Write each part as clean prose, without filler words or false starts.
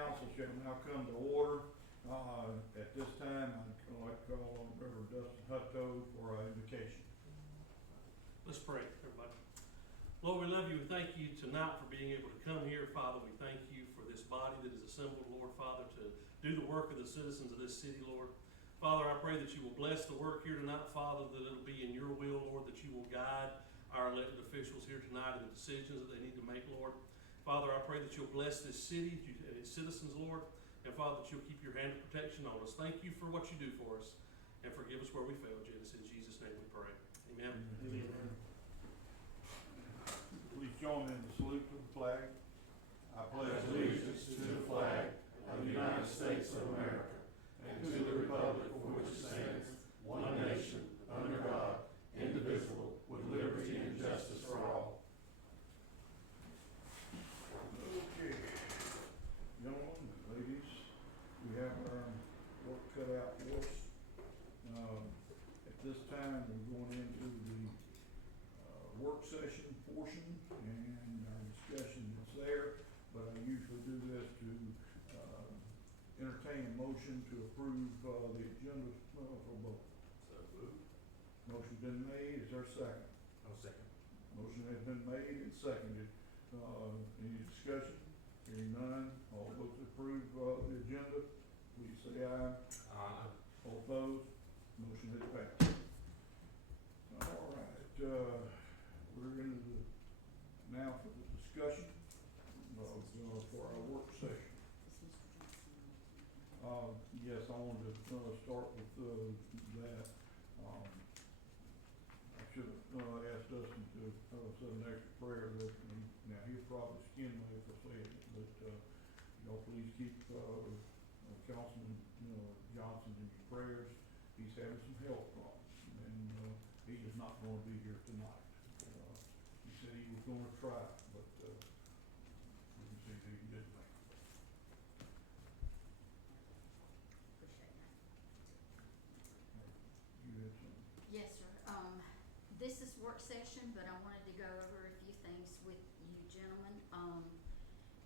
council shall now come to order. At this time, I'd like to call on Reverend Dustin Hutto for our invocation. Let's pray, everybody. Lord, we love you and thank you tonight for being able to come here. Father, we thank you for this body that is assembled, Lord, Father, to do the work of the citizens of this city, Lord. Father, I pray that you will bless the work here tonight, Father, that it'll be in your will, Lord, that you will guide our elected officials here tonight in the decisions that they need to make, Lord. Father, I pray that you'll bless this city and its citizens, Lord, and Father, that you'll keep your hand of protection on us. Thank you for what you do for us, and forgive us where we failed you. It's in Jesus' name we pray. Amen. Amen. Please join me in the salute to the flag. I pledge allegiance to the flag of the United States of America and to the republic for which it stands, one nation, under God, indivisible, with liberty and justice for all. Okay, gentlemen, ladies, we have our work cut out for us. At this time, we're going into the work session portion and our discussion that's there, but I usually do this to entertain a motion to approve the agenda for both. So moved. Motion's been made, is there a second? No second. Motion has been made and seconded. Any discussion? Hearing none, all those that approve the agenda, please say aye. Aye. All opposed? Motion is passed. All right, we're into the, now for the discussion of, for our work session. Yes, I wanted to, start with, that. I should have, asked Dustin to, say an extra prayer that, now he'll probably skin me for saying it, but, y'all please keep, Councilman, Johnson in your prayers. He's having some health problems, and, he is not gonna be here tonight. He said he was gonna try, but, we can see that he didn't make it. You had some. Yes, sir. This is work session, but I wanted to go over a few things with you gentlemen.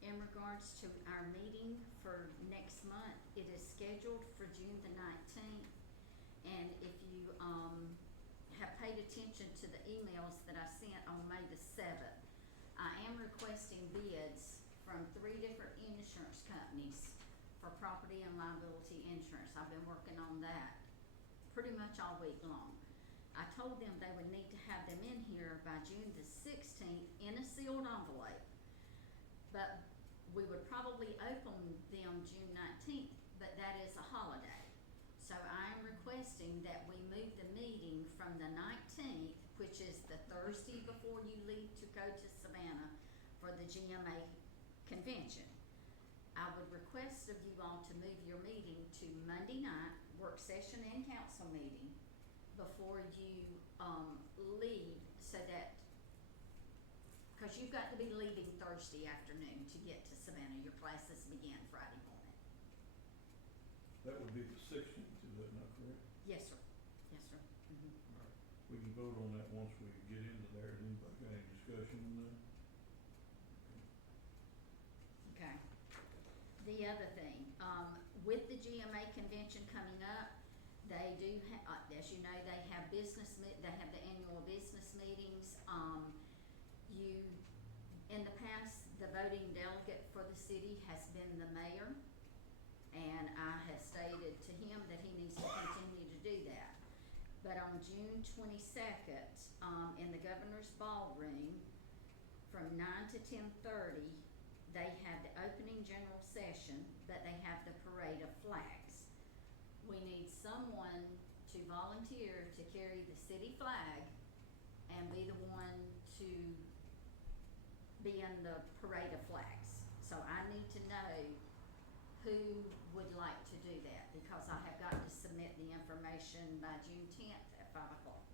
In regards to our meeting for next month, it is scheduled for June the 19th. And if you, have paid attention to the emails that I sent on May the 7th, I am requesting bids from 3 different insurance companies for property and liability insurance. I've been working on that pretty much all week long. I told them they would need to have them in here by June the 16th in a sealed envelope. But we would probably open them June 19th, but that is a holiday. So I am requesting that we move the meeting from the 19th, which is the Thursday before you leave to go to Savannah for the GMA convention. I would request of you all to move your meeting to Monday night, work session and council meeting, before you leave, so that, because you've got to be leaving Thursday afternoon to get to Savannah. Your classes begin Friday morning. That would be the 16th, is that not correct? Yes, sir. Yes, sir. Mm-hmm. All right. We can vote on that once we get into there. Anybody got any discussion on that? Okay. The other thing, with the GMA convention coming up, they do as you know, they have they have the annual business meetings. In the past, the voting delegate for the city has been the mayor, and I have stated to him that he needs to continue to do that. But on June 22nd, in the governor's ballroom, from 9 to 10:30, they have the opening general session, but they have the parade of flags. We need someone to volunteer to carry the city flag and be the one to be in the parade of flags. So I need to know who would like to do that, because I have got to submit the information by June 10th at 5 o'clock.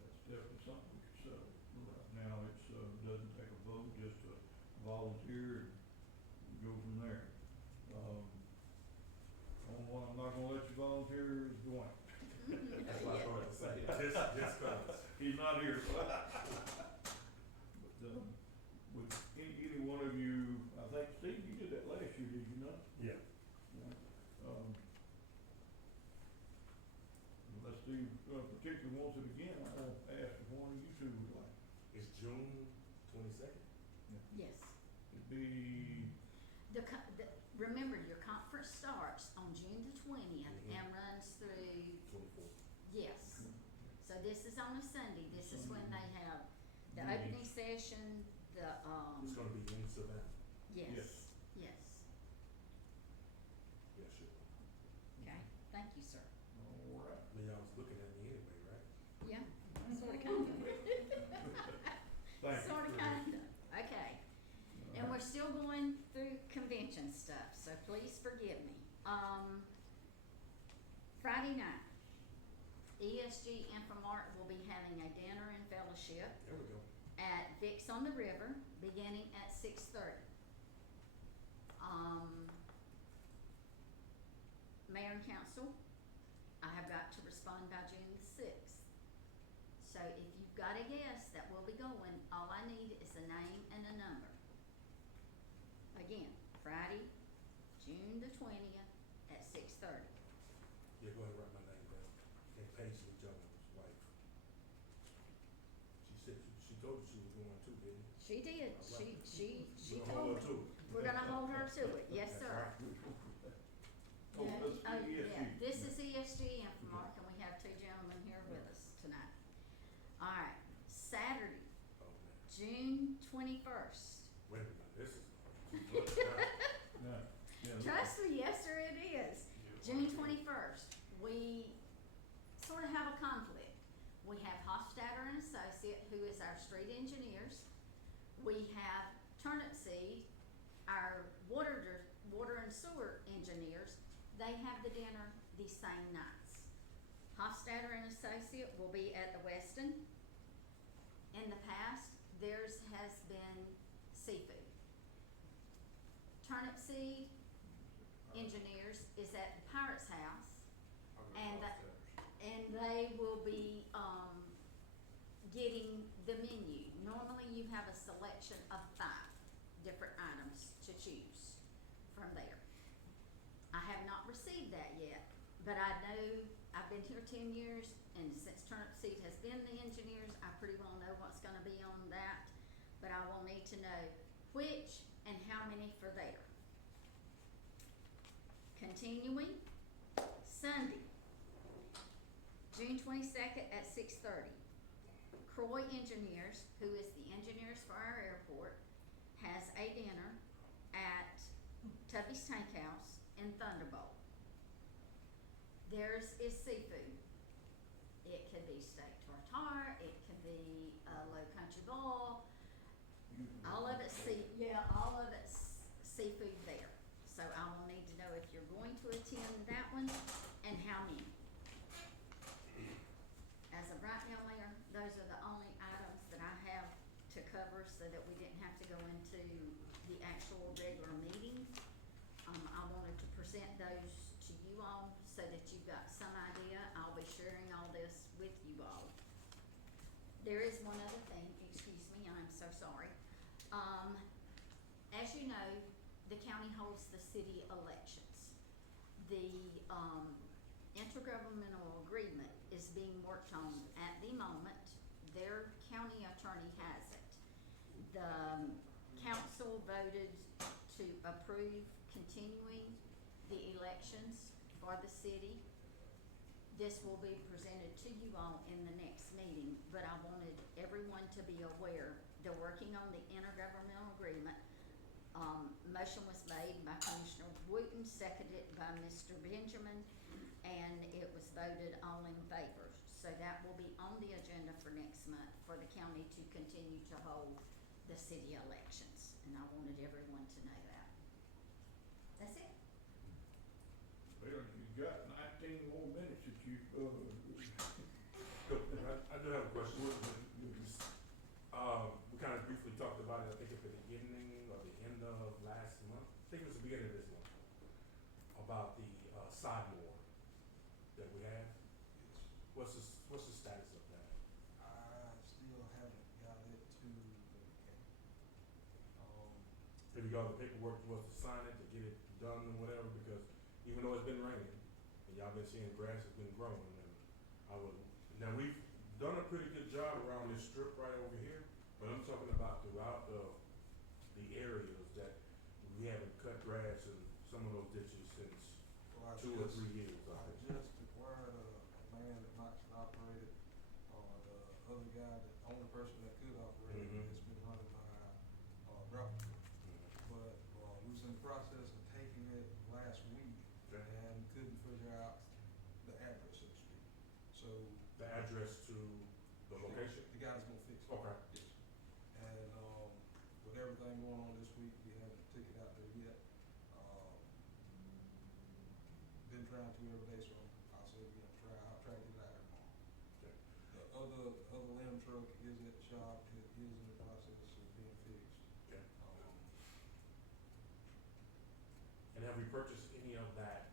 That's definitely something we could settle. Right now, it's, doesn't take a vote, just a volunteer and go from there. Only one I'm not gonna let you volunteer is Dwayne. That's what I was going to say. Just cause. He's not here, so. But, would any one of you, I think, Steve, you did that last it again, I'm gonna ask if one of you two would like. It's June 22nd. Yes. It'd be, Remember, your conference starts on June the 20th Mhm. and runs through, 24th. yes. So this is on a Sunday, this is when they have the Meeting. opening session, the, It's gonna be in Savannah. yes, Yes. yes. Yeah, sure. Okay, thank you, sir. all right. I mean, y'all was looking at me anyway, right? Yeah, sorta kinda. Thank you. Sorta for kinda, okay. this. And we're still going through convention stuff, so please forgive me. Friday night, ESG Infomart will be having a dinner and fellowship There we go. at Vicks on the River, beginning at 6:30. Mayor and council, I have got to respond by June the 6th. So if you've got a guest that will be going, all I need is a name and a number. Again, Friday, June the 20th at 6:30. Yeah, go ahead and write my name down. And Paisley Jones' wife. She said, she told you she was going too, didn't she? She did, I like it. she We're gonna hold told her me. to it. We're gonna hold her to it, yes, That's sir. right. Which one was that? Yeah, Oh, that's the yeah, ESG. this is ESG Infomark, and we have two gentlemen here with us tonight. Alright, Saturday, Oh, man. June 21st. Wait a minute, this is. Yeah. Yeah, yeah. Trust me, yes sir it is. June 21st, we sort of have a conflict. We have Hofstadter and Associate, who is our street engineers. We have Turnipseed, our water and sewer engineers. They have the dinner the same nights. Hofstadter and Associate will be at the Westin. In the past, theirs has been seafood. Turnipseed engineers is at the Pirate's House, and they will be, getting the menu. Normally you have a selection of 5 different items to choose from there. I have not received that yet, but I know, I've been here 10 years, and since Turnipseed has been the engineers, I pretty well know what's gonna be on that, but I will need to know which and how many for there. Continuing, Sunday, June 22nd at 6:30. Croy Engineers, who is the engineers for our airport, has a dinner at Tubby's Tank House in Thunderbolt. Theirs is seafood. It could be steak tartare, it could be a low country boil, all of it's all of it's seafood there. So I will need to know if you're going to attend that one and how many. As of right now, Mayor, those are the only items that I have to cover so that we didn't have to go into the actual regular meeting. I wanted to present those to you all so that you've got some idea. I'll be sharing all this with you all. There is one other thing, excuse me, I'm so sorry. As you know, the county holds the city elections. The, intergovernmental agreement is being worked on at the moment. Their county attorney has it. The council voted to approve continuing the elections for the city. This will be presented to you all in the next meeting, but I wanted everyone to be aware, they're working on the intergovernmental agreement. Motion was made by Commissioner Wooten, seconded by Mr. Benjamin, and it was voted all in favor. So that will be on the agenda for next month for the county to continue to hold the city elections, and I wanted everyone to know that. That's it. Well, you've got 19 more minutes that you, Look, I do have a question. We kind of briefly talked about it, I think at the beginning or the end of last month, I think it was the beginning of this month, about the sidewalk that we have. What's the status of that? I still haven't got it to, Have you got the paperwork you want to sign it to get it done or whatever? Because even though it's been raining and y'all been seeing grass has been growing, and I would, now we've pretty good job around this strip right over here, but I'm talking about throughout the areas that we haven't cut grass in some of those ditches since Well, 2 or 3 years. I just acquired a man that might can operate it, the other guy, the only person that could operate it, Mhm. has been running my, drop truck. But, we was in the process of taking it last week Okay. and couldn't figure out the address, so to speak. So. The address to the location? The guy's gonna fix it. Okay. Yes. And, with everything going on this week, we haven't took it out there yet. Been trying to every day, so I'll say again, I'll try to get it out here tomorrow. Okay. The other limb truck is at the shop, it is in the process of being fixed. Okay. Um, And have we purchased any of that,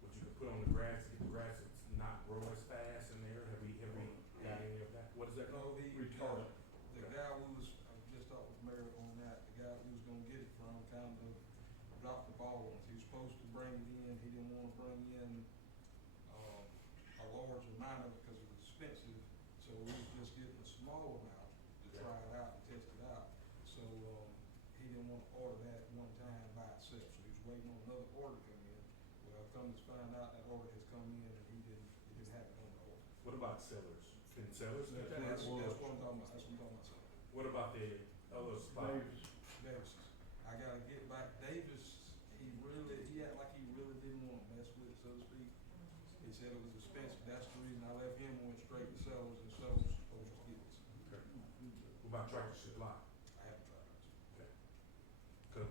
what you can put on the grass to get the grass that's not grow as fast in there? Have we got any of that? What is that called? no, Retardant. the guy we was, I just talked with Mayor on that, the guy we was gonna get it from kind of dropped the ball on us. He was supposed to bring it in, he didn't wanna bring in, a large amount of it because it was expensive, so we was just getting a small amount to try it out and test it out. So, he didn't wanna order that at one time by itself, so he was waiting on another order to come in. Well, come to find out that order has come in and he didn't have it on the order. What about sellers? Can sellers get that? That's what I'm talking about, that's what I'm talking about, so. What about the other spot? Davis, Davis. I gotta get back, Davis, he acted like he really didn't wanna mess with it, so to speak. He said it was expensive, that's the reason I left him, went straight to sellers, and sellers supposed to get it. Okay. What about Tractor Supply? I haven't tried it. Cause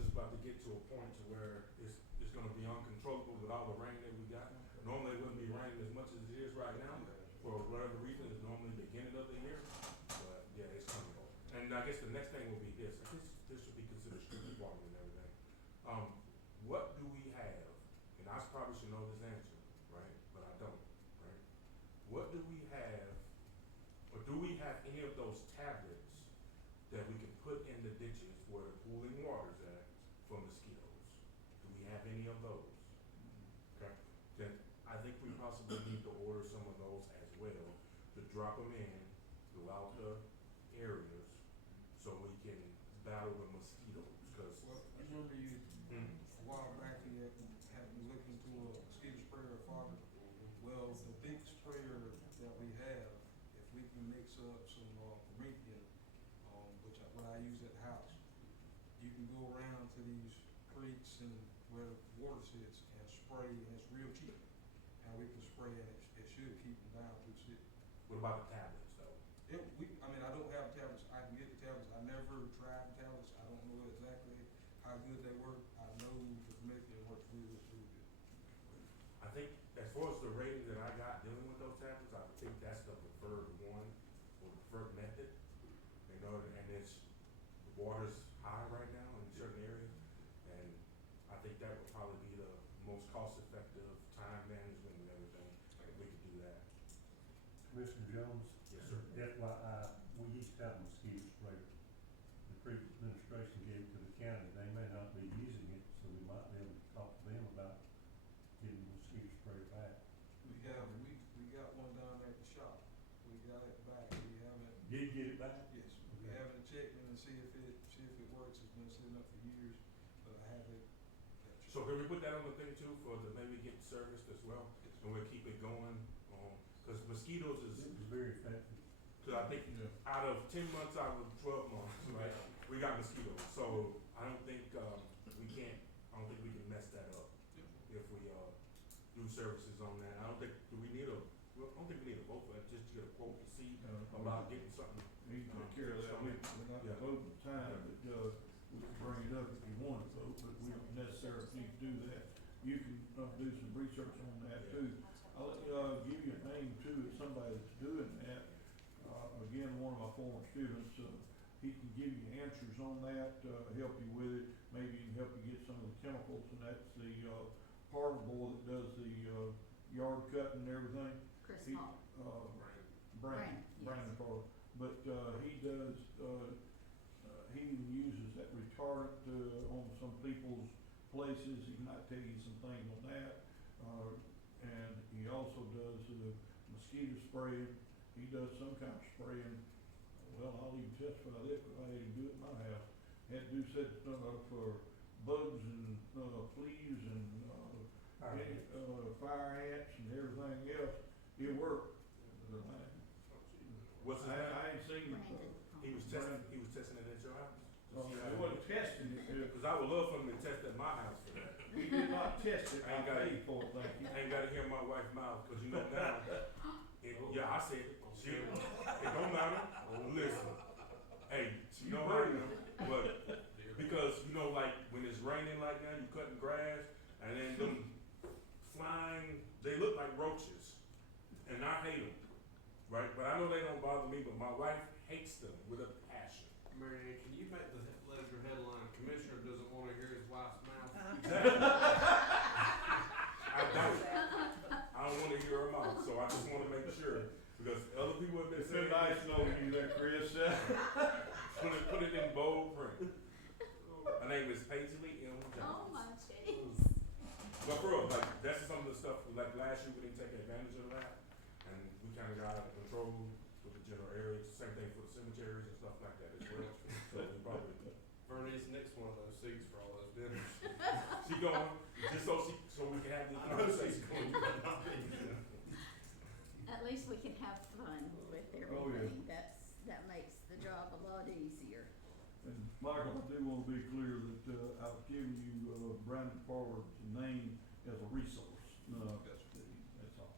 it's about to get to a point to where it's gonna be uncontrollable with all the rain that we got. Normally it wouldn't be raining as much as it is right now, for whatever reason, it's normally the beginning of the year, but yeah, it's coming. And I guess the next thing will be this, I guess this should be considered street department and everything. What do we have, and I probably should know this answer, right, but I don't, right? What do we have, or do we have any of those tablets that we can put in the ditches where the pooling water's at for mosquitoes? Do we have any of those? Okay, then I think we possibly need to order some of those as well, to drop them in throughout the areas so we can battle the mosquitoes, cause. Well, I remember you, Hmm. a while back, you had me look into a mosquito sprayer fodder. Well, the big sprayer that we have, if we can mix up some, Promethean, what I use at the house, you can go around to these creeks and where the water sits and spray, and it's real cheap. And we can spray and it should keep them down through the city. What about the tablets though? I don't have tablets, I can get the tablets, I never tried the tablets, I don't know exactly how good they work. I know the Promethean works really, really good. I think as far as the rating that I got dealing with those tablets, I think that's the preferred one, or the preferred method. You know, and it's, the water's high right now in certain areas, and I think that would probably be the most cost-effective time management and everything, if we could do that. Commissioner Jones, Yes, sir. FYI, we used to have a mosquito sprayer. The previous administration gave it to the county, they may not be using it, so we might be able to talk to them about getting the mosquito sprayer back. We got one down there at the shop, we got it back, we haven't, Did you get it back? yes, we Okay. haven't checked it and see if it works, it's been sitting up for years, but I have it. So can we put that on the thing too, for the maybe get serviced as well, and we'll keep it going, cause mosquitoes is, It was very effective. cause I think yeah. out of 10 months out of 12 months, right, we got mosquitoes, so I don't think, I don't think we can mess that up if we, do services on that. I don't think, I don't think we need a vote for it, just to get a quote to see about getting something. He can take care of that, we're not Yeah. voting time, but, we can bring it up if you want to vote, but we don't necessarily need to do that. You can, do some research on that too. I'll, give you a name too, of somebody that's doing that. Again, one of my former students, he can give you answers on that, help you with it, maybe even help you get some of the chemicals, and that's the, Parley that does the, yard cutting and everything. Chris He, Hall. Brandon Brandon, yes. Parley, but, he does, he even uses that retardant, on some people's places, he might tell you some things on that. And he also does, mosquito spraying, he does some kind of spraying. Well, I'll even testify that, but I didn't do it at my house. Had to do set, for bugs and, fleas and, fire ants and everything else. It worked. What's his name? I ain't seen, Brandon. He was testing it at your house? it wasn't testing it, Cause I would love for him to test at my house for that. he did not test it, I I ain't got it. paid for it, thank you. I ain't gotta hear my wife's mouth, cause you know now, yeah, I said, shit, it don't matter, listen, hey, you know how I know, but, because, you know, like, when it's raining like now, you cutting grass, and then them flying, they look like roaches, and I hate them, right, but I know they don't bother me, but my wife hates them with a passion. Mary Ann, can you make the Ledger headline, Commissioner doesn't wanna hear his wife's mouth? Exactly. I don't. I don't wanna hear her mouth, so I just wanna make sure, because other people have been It's been saying. nice knowing you there, Chris. Put it in bold print. Her name is Paisley M. Jones. Oh, my jeez. But for real, like, that's some of the stuff, like last year we didn't take advantage of that, and we kinda got out of control with the general areas, same thing for the cemeteries and stuff like that as well. So we probably, Bernice nicks one of those seats for all those dinners. she going, just so we can have this conversation. At least we can have fun with Oh, yeah. everything. That makes the job a lot easier. And Michael, I do wanna be clear that, I've given you, Brandon Forward's name as a resource. No, that's all.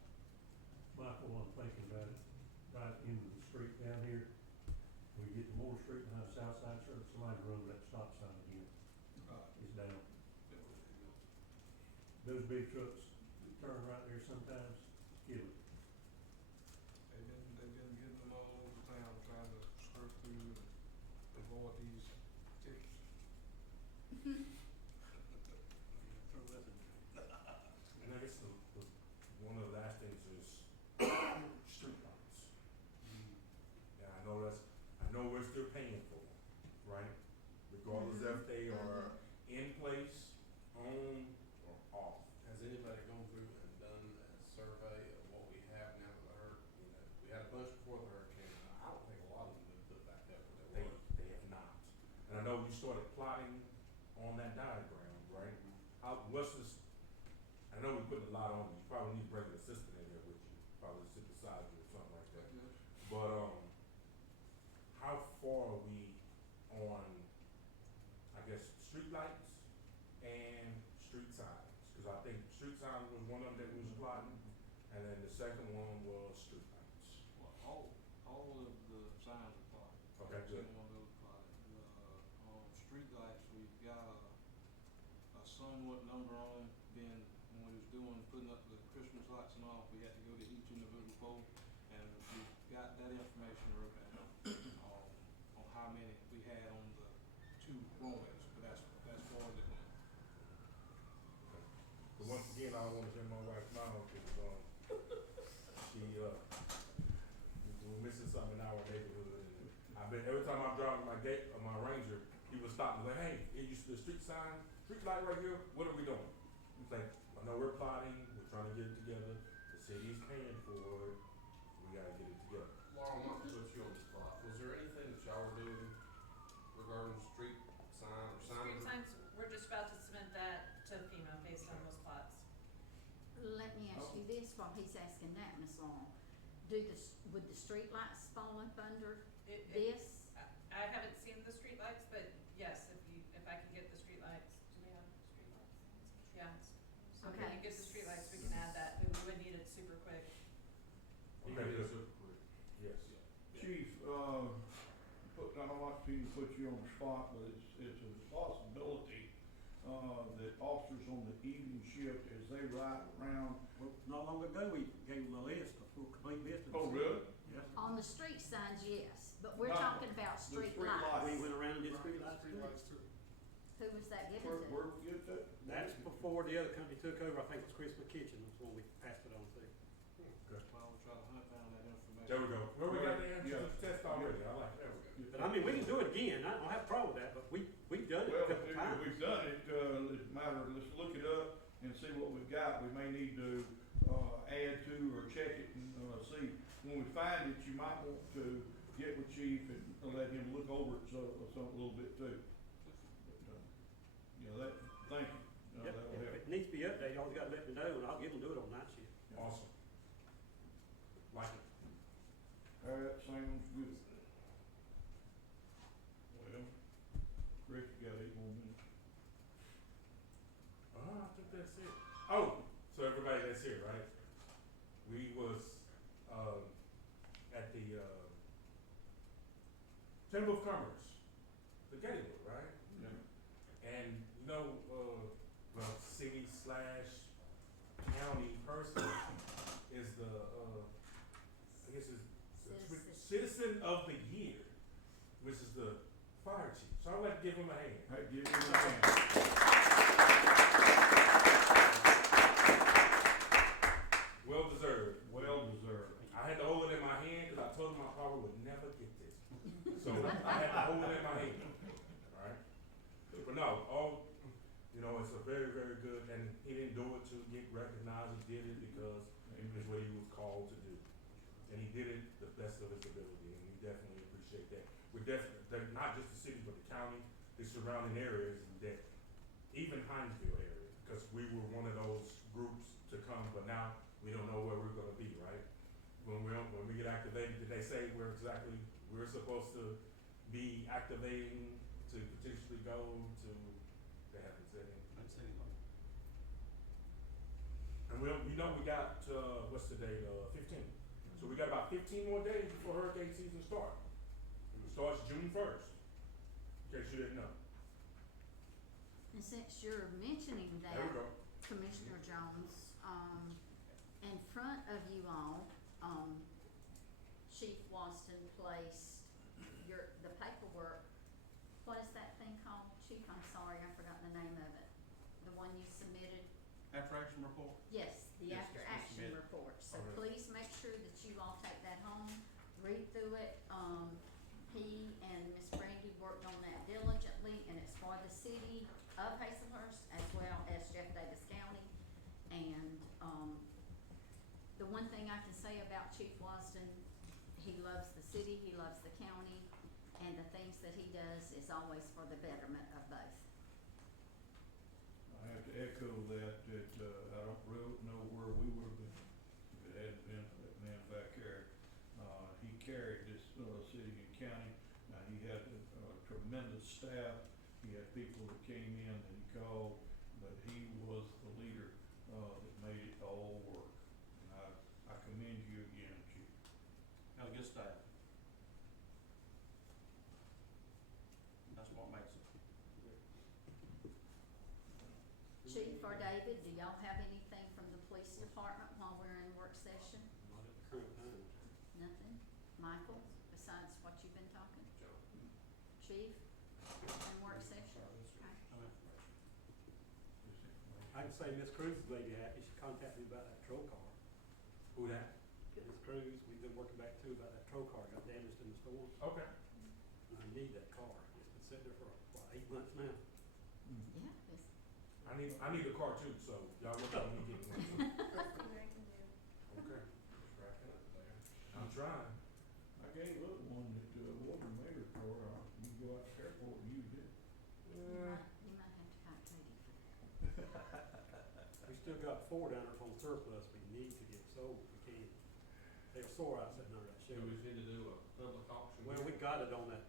Michael, I'm thinking about it, right into the street down here, we get to Moore Street behind South Side Church, somebody run that stop sign again, it's down. Those big trucks that turn right there sometimes, kill it. They've been getting them all over town, trying to skirt through and avoid these tickets. And I guess one of the last things is street lights. And I know we're still paying for them, right? Regardless if they are in place, on, or off. Has anybody gone through and done a survey of what we have now that the we had a bunch before the hurricane, and I don't think a lot of them have put back up where they were. They have not. And I know you started plotting on that diagram, right? What's this, I know we're putting a lot on you, you probably need to bring an assistant in here with you, probably sit beside you or something like that. But, how far are we on, I guess, streetlights and street signs? Cause I think street signs was one of them that we was plotting, and then the second one was streetlights. Well, all of the signs are plotted. Okay, good. Every one of those plotted. Streetlights, we've got a somewhat number on them, then when we was putting up the Christmas lights and all, we had to go to each individual pole, and we got that information wrote down, on how many we had on the two runways, but that's far as it went. But once again, I don't wanna hear my wife's mouth, cause, we're missing something in our neighborhood, and I've been, every time I'm driving my Ranger, he would stop and say, hey, the street sign, street light right here, what are we doing? He's like, I know we're plotting, we're trying to get it together, the city's paying for it, we gotta get it together. Laurel, not to put you on the spot, was there anything that y'all were doing regarding street sign or Street signage? signs, we're just about to submit that to FEMA based on those plots. Let me ask you this while he's asking that, Ms. Long. Would the street lights fall up under this? I haven't seen the street lights, but yes, if I can get the street lights, do we have street lights? Yeah, so if we Okay. can get the street lights, we can add that, but we would need it super quick. Okay, good. Yes. Chief, I don't like to put you on the spot, but it's a possibility, that officers on the evening shift, as they ride around. Well, not long ago, we gave them a list, a full complete list of the Oh, cities. really? Yes. On the street signs, yes, but we're No, talking about the street street lights. lights. We went around and did street lights too. Who was that given to? Where'd we get that? That's before the other company took over, I think it was Chris McKitchen, was when we passed it on to. While we try to hunt down that information. There we go. Well, we got the answer Yeah. to the test already, I like it, there we go. But I mean, we can do it again, I don't have a problem with that, but we've done it a Well, couple if times. we've done it, it's a matter, let's look it up and see what we've got. We may need to, add to or check it and, see, when we find it, you might want to get with chief and let him look over it a little bit too. But, yeah, thank you. Yep, That'll if help. it needs to be updated, y'all gotta let me know, and I'll get them to do it on night shift. Awesome. Like it. All right, sounds good. Well, Chris, you got 8 more minutes. I think that's it. Oh, so everybody that's here, right? We was, at the, Chamber of Commerce, the Gaylord, right? Yeah. And, you know, well, city/county person is the, I guess it's Citizen of the Year, which is the fire chief. So I'd like to give him a hand. Hey, give him a hand. Well deserved. Well deserved. I had to hold it in my hand because I told him I probably would never get this. So I had to hold it in my hand. Alright? But no, you know, it's a very, very good, and he didn't do it to get recognized. He did it because it's what he was called to do. And he did it the best of his ability, and we definitely appreciate that. We're definitely, not just the city, but the county, the surrounding areas, that even Hinesville area, because we were one of those groups to come, but now we don't know where we're gonna be, right? When we get activated, did they say where exactly we're supposed to be activating to potentially go to? They haven't said anything. I'd say anything. And we know we got, what's the date, 15. So we got about 15 more days before hurricane season starts. It starts June 1st, in case you didn't know. And since you're mentioning that, There we go. Commissioner Jones, in front of you all, Chief Waston placed the paperwork. What is that thing called, Chief? I'm sorry, I forgot the name of it. The one you submitted? After action report? Yes, the Yes, after it's been action submitted. report. So Alright. please make sure that you all take that home, read through it. He and Miss Brandy worked on that diligently, and it's for the city of Hazelhurst as well as Jeff Davis County. And, the one thing I can say about Chief Waston, he loves the city, he loves the county, and the things that he does is always for the betterment of both. I have to echo that, I don't really know where we would have been if it hadn't been for that man back there. He carried this, city and county. Now, he had a tremendous staff. He had people that came in that he called, but he was the leader, that made it all work. And I commend you again, Chief. Got a good staff. That's what makes it. Chief or David, do y'all have anything from the police department while we're in work session? Not at the current time. Nothing? Michael, besides what you've been talking? Joe. Chief, in work session? Okay. I can say Miss Cruz is maybe happy, she contacted me about that troll car. Who that? Miss Cruz, we've been working back too about that troll car, got damaged in the storm, Okay. and I need that car. It's been sitting there for, 8 months now. Yeah, it's, I need a car too, so y'all work on me getting one. Let's see what I can do. Okay. Just wrapping up there. I'm trying. I gave up one that, Walter Mayor car, you go out to the airport and use it. you might have to call Katie for that. We still got 4 down there on surplus we need to get sold, we can't. They were sore out sitting under that So shelter. we need to do a public auction. Well, we got it on that,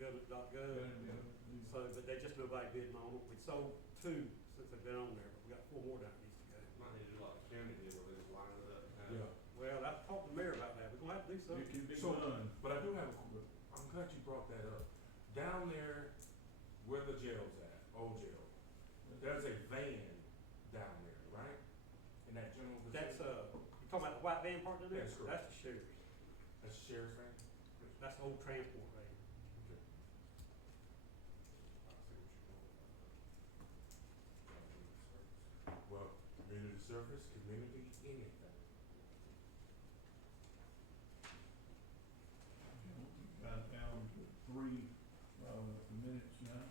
government.gov, Yeah. so, but they just nobody bidding on it. We sold 2 since they've been on there, but we got 4 more down that needs to go. Might need to do like the county did, where they just line it up. Yeah. Well, I talked to the mayor about that, we're gonna have to do something. It can be So, done. but I do have I'm glad you brought that up. Down there where the jail's at, old jail, there's a van down there, right? In that general That's, vicinity? you talking about the white van part of it? That's correct. That's the sheriff's. That's the sheriff's van? That's the old transport van. Okay. Well, community service, community anything. Got down to 3, minutes now.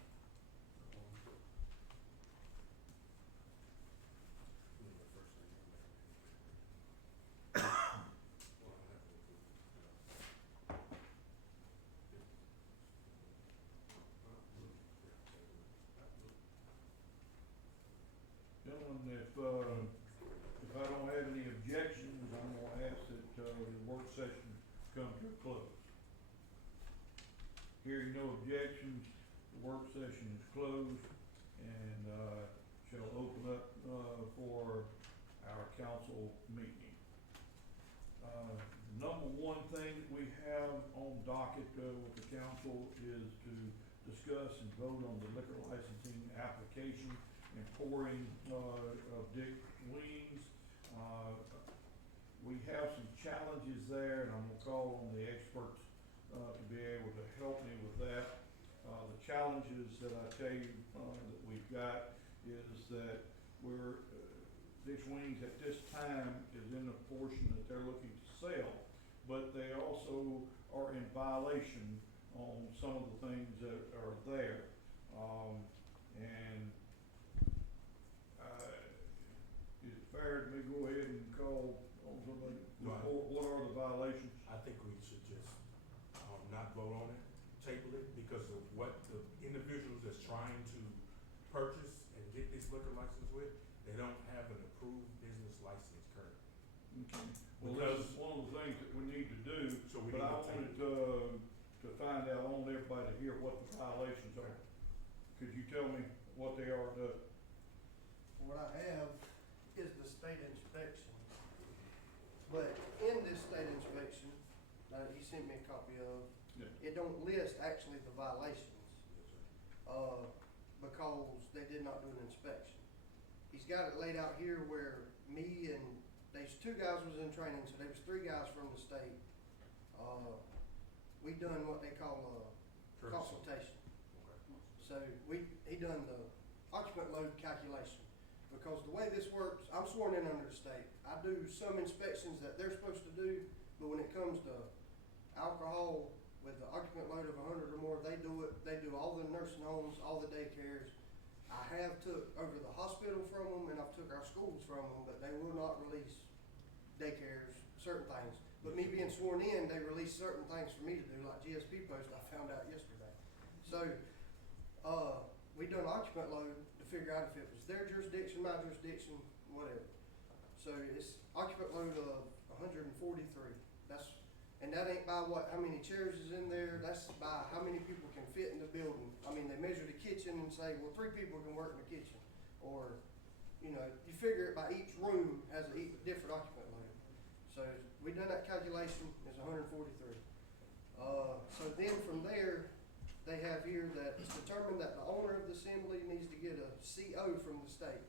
come to a close. Hearing no objections, the work session is closed and, shall open up, for our council meeting. Number one thing that we have on docket, with the council is to discuss and vote on the liquor licensing application and pouring, of Dick Wings. We have some challenges there, and I'm gonna call on the experts, to be able to help me with that. The challenges that I tell you, that we've got is that we're, Dick Wings at this time is in the portion that they're looking to sell, but they also are in violation on some of the things that are there. And, is it fair to me go ahead and call on somebody? Right. What are the violations? I think we should just, not vote on it, table it, because of what the individuals that's trying to purchase and get this liquor license with, they don't have an approved business license currently. Okay. Well, this is one of the things that we need to do, So we but need I to wanted, table. to find out, I want everybody to hear what the violations are. Could you tell me what they are, What I have is the state inspection. But in this state inspection, that he sent me a copy of, Yeah. it don't list actually the violations, because they did not do an inspection. He's got it laid out here where me and, there's 2 guys was in training, so there was 3 guys from the state. We done what they call a Courtesy. consultation. Okay. So he done the occupant load calculation, because the way this works, I'm sworn in under the state. I do some inspections that they're supposed to do, but when it comes to alcohol with the occupant load of 100 or more, they do it. They do all the nursing homes, all the daycares. I have took over the hospital from them, and I've took our schools from them, but they will not release daycares, certain things. But me being sworn in, they release certain things for me to do, like GSP post I found out yesterday. So, we done occupant load to figure out if it was their jurisdiction, my jurisdiction, whatever. So it's occupant load of 143. And that ain't by how many chairs is in there, that's by how many people can fit in the building. I mean, they measure the kitchen and say, well, 3 people can work in the kitchen. Or, you figure it by each room has a different occupant load. So we done that calculation, it's 143. So then from there, they have here that it's determined that the owner of the assembly needs to get a CO from the state.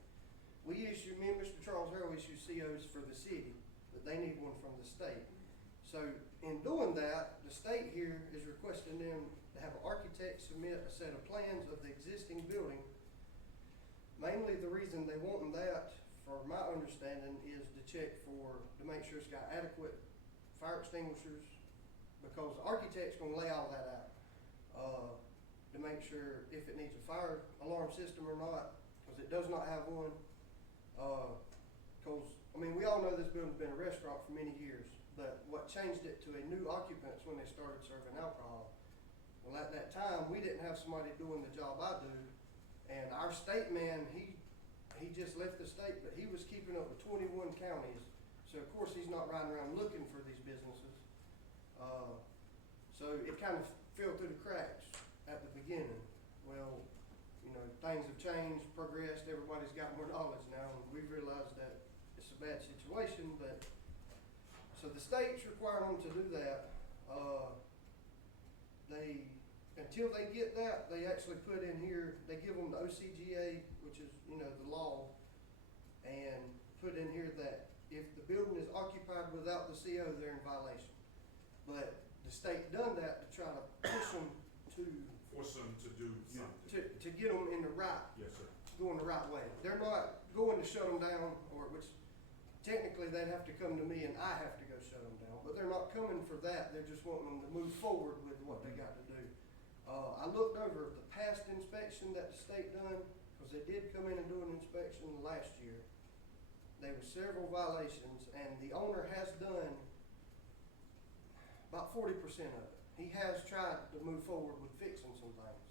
Me and Mr. Charles Harrell issue COs for the city, but they need one from the state. So in doing that, the state here is requesting them to have an architect submit a set of plans of the existing building. Mainly the reason they want that, for my understanding, is to make sure it's got adequate fire extinguishers, because the architect's gonna lay all that out. To make sure if it needs a fire alarm system or not, because it does not have one. We all know this building's been a restaurant for many years, but what changed it to a new occupants when they started serving alcohol. Well, at that time, we didn't have somebody doing the job I do, and our state man, he just left the state, but he was keeping up with 21 counties, so of course he's not riding around looking for these businesses. So it kind of fell through the cracks at the beginning. Well, things have changed, progressed, everybody's got more knowledge now, and we've realized that it's a bad situation, but, so the state's requiring them to do that. Until they get that, they actually put in here, they give them the OCGA, which is, the law, and put in here that if the building is occupied without the CO, they're in violation. But the state done that to try to push them to Force them to do something. to get them in the right, Yes, sir. going the right way. They're not going to shut them down, which technically they'd have to come to me and I have to go shut them down. But they're not coming for that. They're just wanting them to move forward with what they got to do. I looked over the past inspection that the state done, because they did come in and do an inspection last year. There were several violations, and the owner has done about 40% of it. He has tried to move forward with fixing some things.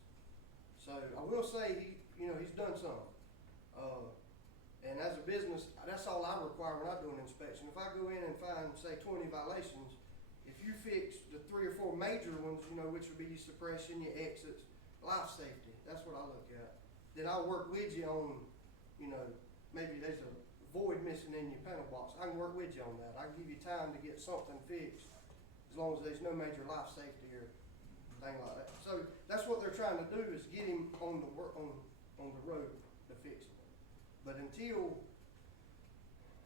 So I will say he's done some. And as a business, that's all I require when I do an inspection. If I go in and find, say, 20 violations, if you fix major ones, you know, which would be your suppression, your exits, life safety, that's what I look at. Then I'll work with you on, you know, maybe there's a void missing in your panel box, I can work with you on that, I can give you time to get something fixed, as long as there's no major life safety or thing like that. So, that's what they're trying to do, is get him on the on the road to fix it. But until,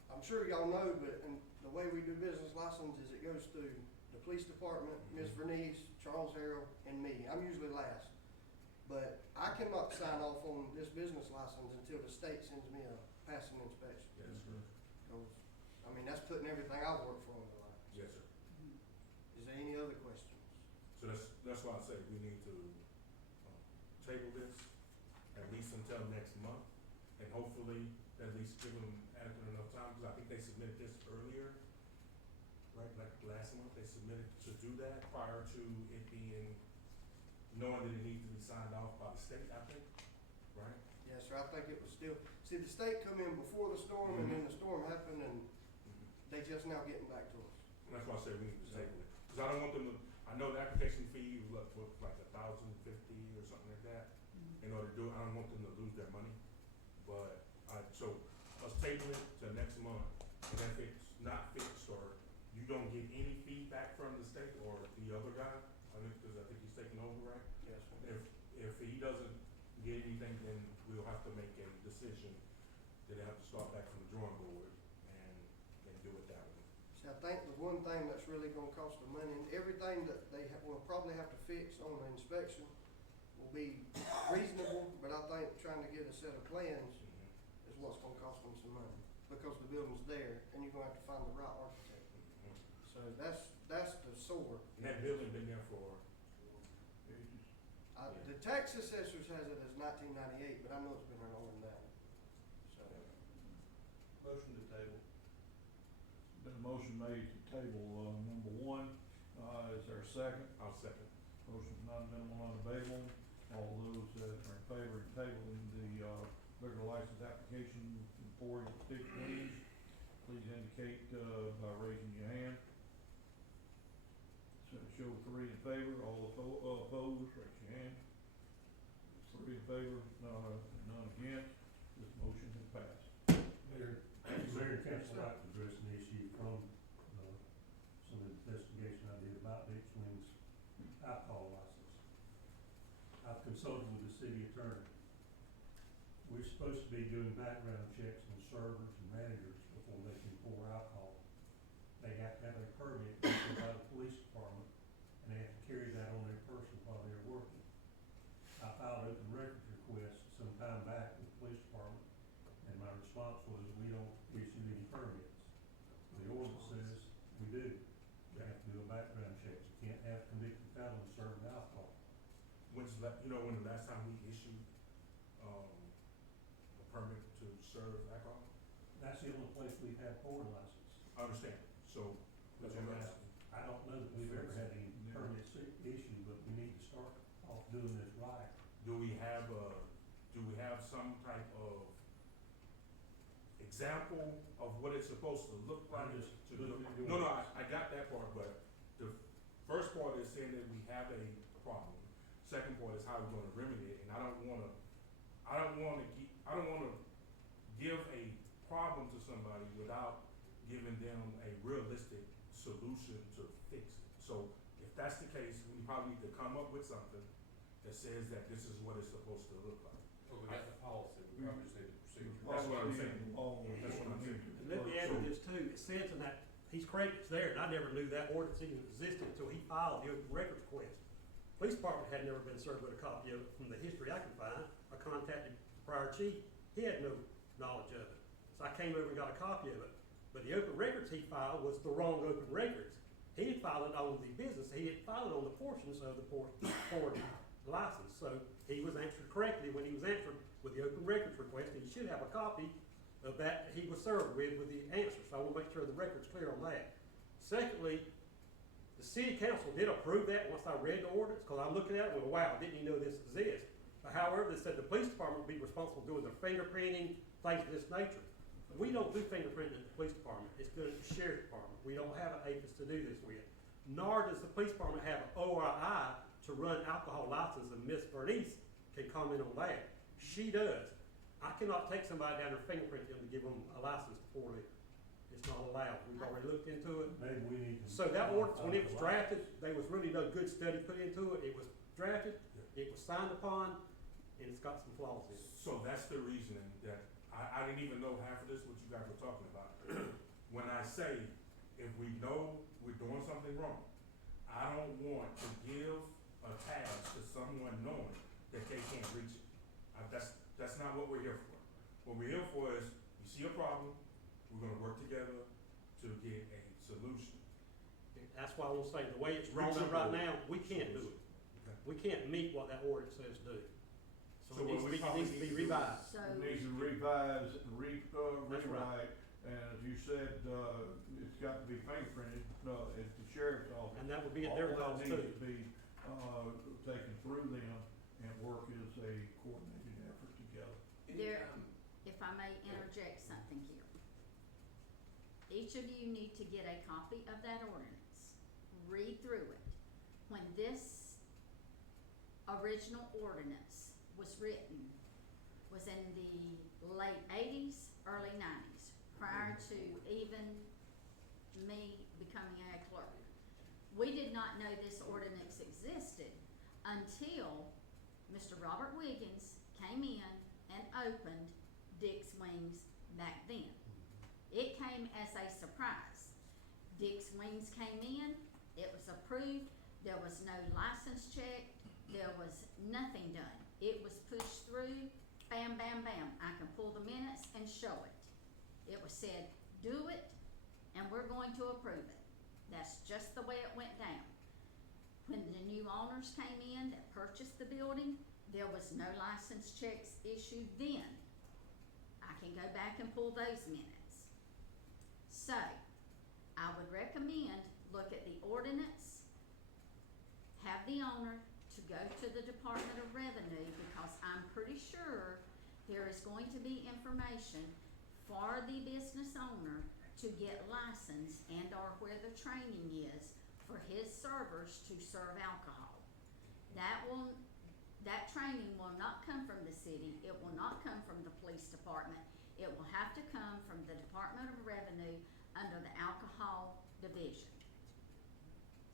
I'm sure y'all know, but in the way we do business licenses, it goes through the police department, Ms. Vernice, Charles Harrell, and me. I'm usually last. But I cannot sign off on this business license until the state sends me a passing inspection. Yes, sir. Because, I mean, that's putting everything I've worked for on the line. Yes, sir. Is there any other questions? So that's why I say we need to table this at least until next month, and hopefully at least give them adequate enough time, because I think they submitted this earlier, right, like last month, they submitted to do that prior to it being, knowing that it needs to be signed off by the state, I think, right? Yes, sir, I think it was still, see, the state come in before the storm, and then the storm happened, and they just now getting back to us. And that's why I say we need to table it, because I don't want them to, I know the application fee was like $1,050 or something like that. In order to do it, I don't want them to lose their money, but, so, let's table it to next month, and if it's not fixed, or you don't get any feedback from the state or the other guy, because I think he's taking over, right? Yes, sir. If he doesn't get anything, then we'll have to make a decision, that they have to start back from the drawing board and do it that way. See, I think the one thing that's really gonna cost them money, and everything that they will probably have to fix on the inspection will be reasonable, but I think trying to get a set of plans is what's gonna cost them some money, because the building's there, and you're gonna have to find the right architect. So that's the sore. And that building been there for, Ages. The tax assessors has it as 1998, but I know it's been there longer than that. So, Motion to table. Been a motion made to table, number one, is there a second? I'll second. Motion's not minimal, non-debatable. All those that are in favor of tabling the, liquor license application for Steve Williams, please indicate, by raising your hand. So show three in favor, all opposed, raise your hand. Three in favor, none against, this motion has passed. Mayor and council, I'd like to address an issue from, some investigation I did about Dick Swing's alcohol license. I've consulted with the city attorney. We're supposed to be doing background checks on servers and managers before they can pour alcohol. They have to have a permit issued by the police department, and they have to carry that on their person while they're working. I filed open records request some time back with the police department, and my response was, we don't issue any permits. The ordinance says we do. We have to do a background check. You can't have convicted felons serving alcohol. When the last time we issued, a permit to serve alcohol? That's the only place we've had pouring license. I understand, so, that's what I'm asking. I don't know that we've ever had any permits issued, but we need to start off doing this right. Do we have some type of example of what it's supposed to look like? I'm just to looking do? at your- No, I got that part, but the first part is saying that we have a problem. Second part is how we're gonna remedy it, and I don't wanna give a problem to somebody without giving them a realistic solution to fix it. So if that's the case, we probably need to come up with something that says that this is what it's supposed to look like. Well, we got the policy, we probably just need the procedure. That's what I'm saying. That's what I'm saying. And let me add to this too, it says in that, he's correct, it's there, and I never knew that ordinance even existed until he filed the open records request. Police department had never been served with a copy of it. From the history I can find, I contacted the prior chief, he had no knowledge of it. So I came over and got a copy of it. But the open records he filed was the wrong open records. He had filed it on the business, he had filed it on the portions of the port license. So he was answered correctly when he was answered with the open records request, and he should have a copy of that he was served with the answer. So I wanna make sure the record's clear on that. Secondly, the city council did approve that once I read the ordinance, cause I'm looking at it and went, wow, didn't even know this exists. But however, they said the police department would be responsible for doing their fingerprinting, things of this nature. We don't do fingerprinting at the police department, it's done at the sheriff's department. We don't have an APIS to do this with. nor does the police department have an ORI to run alcohol license, and Miss Bernice can comment on that. She does. I cannot take somebody down there fingerprint them to give them a license before they, it's not allowed. We've already looked into it. Maybe we need to. So that ordinance, when it was drafted, there was really no good study put into it. It was drafted, it was signed upon, and it's got some flaws in it. So that's the reasoning that, I didn't even know half of this, what you guys were talking about. When I say, if we know we're doing something wrong, I don't want to give a task to someone knowing that they can't reach it. That's not what we're here for. What we're here for is, you see a problem, we're gonna work together to get a solution. That's why I will say, the way it's drawn up right now, we can't do it. Okay. We can't meet what that ordinance says do. So So it needs to be, it needs to be revised. So, Needs to revise and That's right. rewrite, and as you said, it's got to be fingerprinted, at the sheriff's office. And that would be at their All cost that too. needs to be, taken through them and work as a coordinated effort together. there, if I may interject something here. Each of you need to get a copy of that ordinance, read through it. When this original ordinance was written, was in the late eighties, early nineties, prior to even me becoming a clerk. We did not know this ordinance existed until Mr. Robert Wiggins came in and opened Dick's Wings back then. It came as a surprise. Dick's Wings came in, it was approved, there was no license check, there was nothing done. It was pushed through, bam, bam, bam. I can pull the minutes and show it. It was said, do it, and we're going to approve it. That's just the way it went down. When the new owners came in that purchased the building, there was no license checks issued then. I can go back and pull those minutes. So, I would recommend, look at the ordinance, have the owner to go to the Department of Revenue, because I'm pretty sure there is going to be information for the business owner to get licensed and or where the training is for his servers to serve alcohol. That training will not come from the city, it will not come from the police department, it will have to come from the Department of Revenue under the alcohol division.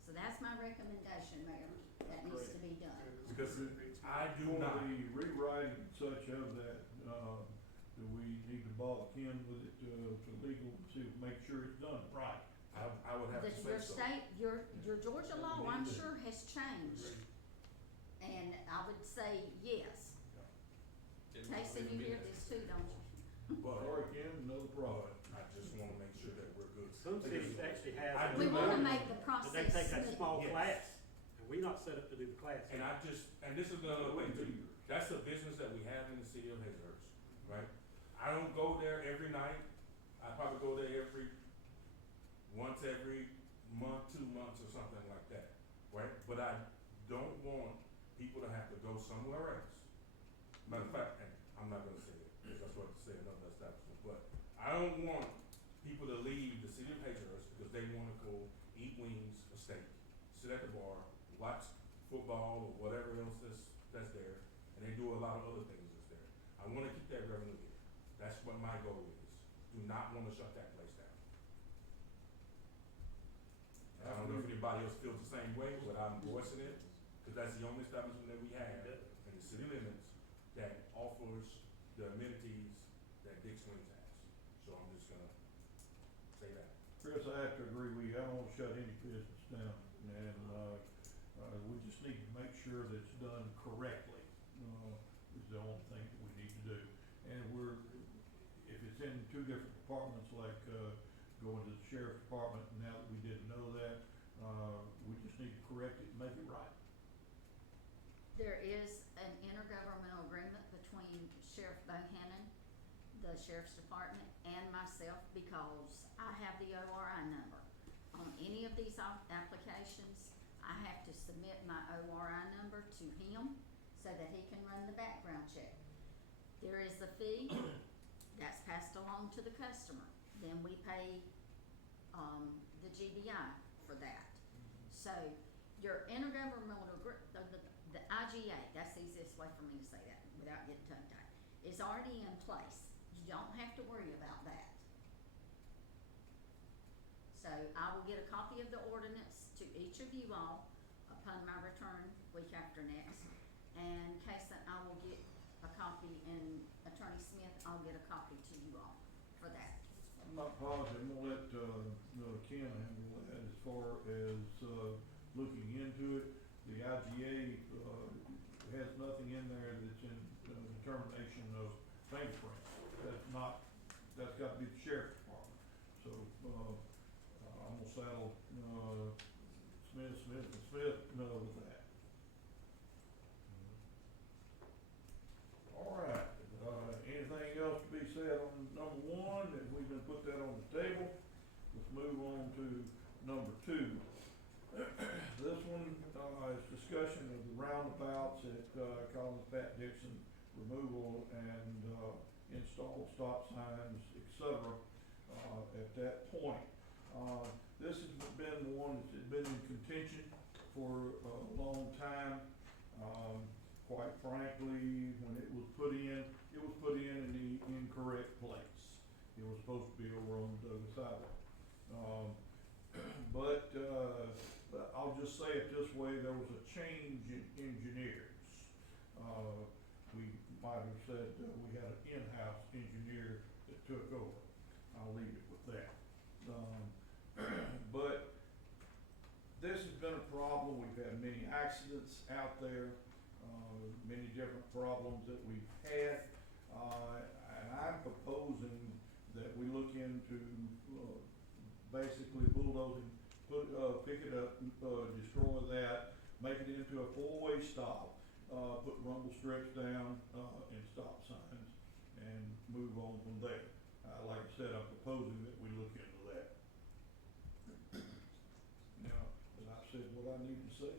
So that's my recommendation, Mayor, that needs to be done. Because I do For not, the rewriting such of that, do we need to bother Ken with it, to legal, to make sure it's done right? I would have to say Your so. state, your Georgia law, I'm sure has changed, and I would say yes. Casey, you hear this too, don't you? But, Sorry, Ken, another problem. I just wanna make sure that we're good. Some cities actually have. I We do wanna know- make the But process they take that smooth. small Yes. class, and we not set up to do the class. And this is the other thing too, that's a business that we have in the city of Hazelhurst, right? I don't go there every night, I probably go there once every month, 2 months or something like that, right? But I don't want people to have to go somewhere else. Matter of fact, and I'm not gonna say it, because that's what I say another establishment, but I don't want people to leave the city of Hazelhurst because they wanna go eat wings, a steak, sit at the bar, watch football or whatever else that's there, and they do a lot of other things that's there. I wanna keep that revenue here. That's what my goal is. Do not wanna shut that place down. I don't know if anybody else feels the same way, but I'm voicing it, cause that's the only establishment that we have in the city limits that offers the amenities that Dick's Wings has. So I'm just gonna say that. Chris, I have to agree with you, I don't wanna shut any business down, and, we just need to make sure that it's done correctly, is the only thing that we need to do. And if it's in two different departments, like, going to the sheriff's department, now that we didn't know that, we just need to correct it and make it right. There is an intergovernmental agreement between Sheriff Bohannon, the Sheriff's Department, and myself, because I have the ORI number. On any of these applications, I have to submit my ORI number to him so that he can run the background check. There is a fee that's passed along to the customer. Then we pay, the GBI for that. So your intergovernmental, the IGA, that's the easiest way for me to say that without getting tongue-tied, is already in place. You don't have to worry about that. So I will get a copy of the ordinance to each of you all upon my return week after next. And Kason, I will get a copy, and Attorney Smith, I'll get a copy to you all for that. I'm not positive, I'm gonna let, Ken handle that as far as, looking into it. The IGA, has nothing in there that's in, determination of fingerprints. That's gotta be the sheriff's department. So, I'm gonna saddle, Smith with that. All right, anything else to be said on number one? If we can put that on the table, let's move on to number two. This one, is discussion of the roundabouts at, Collins Pat Dixon, removal and, install stop signs, et cetera, at that point. This has been one that's been in contention for a long time. Quite frankly, when it was put in the incorrect place. It was supposed to be over on Douglas Highway. But I'll just say it this way, there was a change in engineers. We might have said we had an in-house engineer that took over. I'll leave it with that. But this has been a problem. We've had many accidents out there, many different problems that we've had. And I'm proposing that we look into, basically bulldozing, pick it up, destroy that, make it into a four-way stop, put rumble strips down, and stop signs, and move on from there. Like I said, I'm proposing that we look into that. Now, that I've said what I need to say.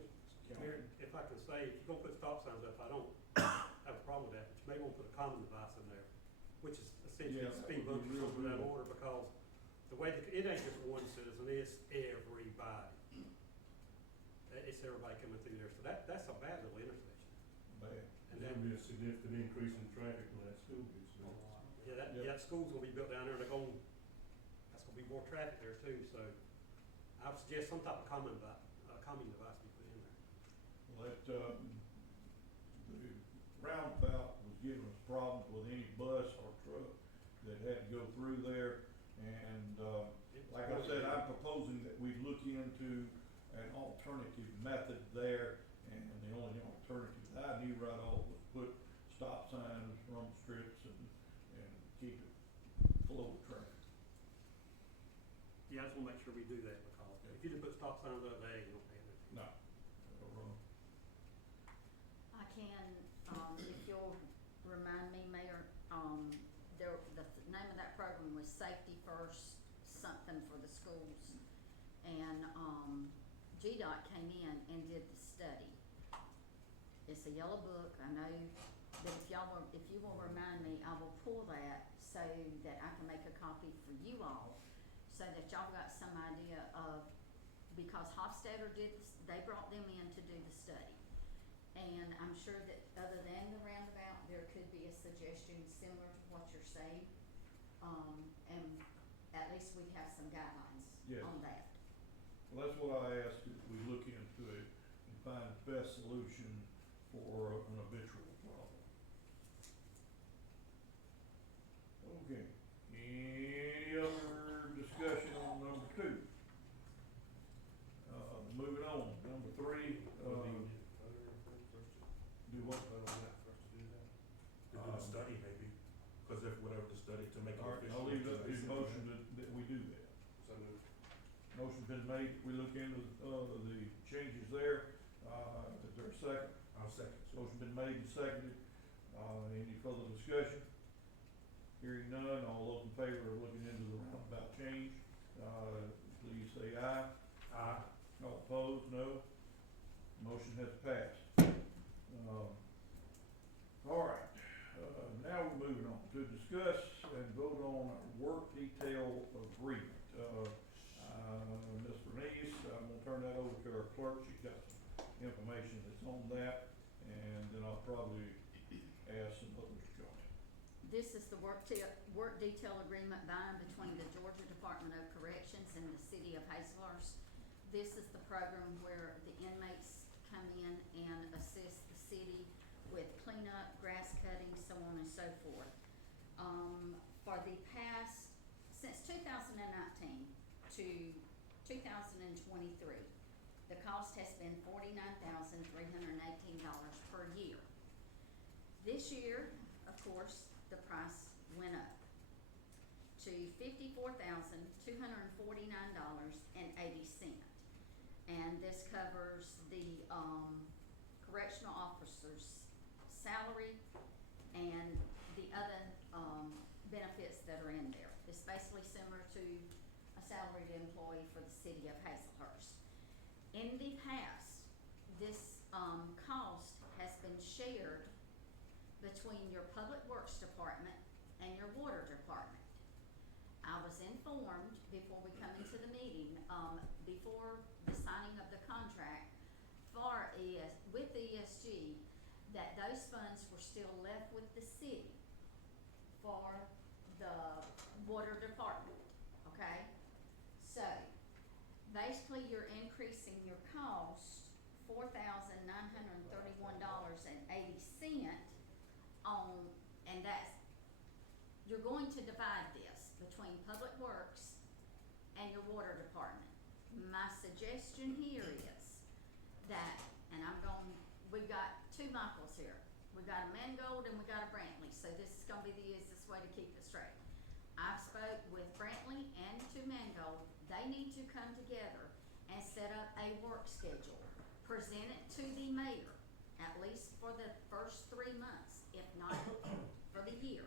Mayor, if I can say, if you're gonna put stop signs up, I don't have a problem with that, but you may wanna put a common device in there, which is essentially Yeah, speed that would bumps be or real something in that good. order, because the way that, it ain't just one citizen, it's everybody. It's everybody coming through there, so that's a bad little intersection. Bad. And There'll then, be a significant increase in traffic when that school gets built. that school's gonna be built down there, and that's gonna be more traffic there too, so I would suggest some type of common device be put in there. Well, the roundabout was giving us problems with any bus or truck that had to go through there. And, like I said, I'm proposing that we look into an alternative method there. And the only alternative that I knew right off was put stop signs, rumble strips, and keep it flow of traffic. Yeah, I just wanna make sure we do that, because if you just put stop signs up, they ain't gonna pay attention. No. I can, if you'll remind me, Mayor, the name of that program was Safety First, something for the schools. And, GDOT came in and did the study. It's a yellow book, I know, but if you will remind me, I will pull that so that I can make a copy for you all, so that y'all got some idea of, because Hofstadter they brought them in to do the study. And I'm sure that other than the roundabout, there could be a suggestion similar to what you're saying. And at least we have some guidelines Yes. on that. Well, that's what I asked, if we look into it and find the best solution for an habitual problem. Okay, any other discussion on number two? Moving on, number three, do what? Vote on that first to do that. To do the study maybe, cause if whatever the study to make it All right, official. I'll leave it up to to the the motion that we do that. So moved. Motion's been made, we look into, the changes there, is there a second? I'll second. Motion been made and seconded, any further discussion? Hearing none, all those in favor of looking into the roundabout change, please say aye. Aye. All opposed, no. Motion has passed. All right, now we're moving on to discuss and vote on our work detail agreement. Ms. Bernice, I'm gonna gonna turn that over to our clerk, she's got some information that's on that, and then I'll probably ask some others to join in. This is the work detail agreement by and between the Georgia Department of Corrections and the city of Hazlehurst. This is the program where the inmates come in and assist the city with cleanup, grass cutting, so on and so forth. For the past, since 2019 to 2023, the cost has been $49,318 per year. This year, of course, the price went up to $54,249.80. And this covers the correctional officer's salary and the other benefits that are in there. It's basically similar to a salaried employee for the city of Hazlehurst. In the past, this cost has been shared between your public works department and your water department. I was informed before we come into the meeting, before the signing of the contract with ESG, that those funds were still left with the city for the water department, okay? So, basically you're increasing your cost $4,931.80 on, and that's, you're going to divide this between public works and your water department. My suggestion here is that, and we've got two Michaels here. We've got a Mangold and we got a Brantley, so this is gonna be the easiest way to keep it straight. I've spoke with Brantley and to Mangold. They need to come together and set up a work schedule, present it to the mayor, at least for the first 3 months, if not for the year,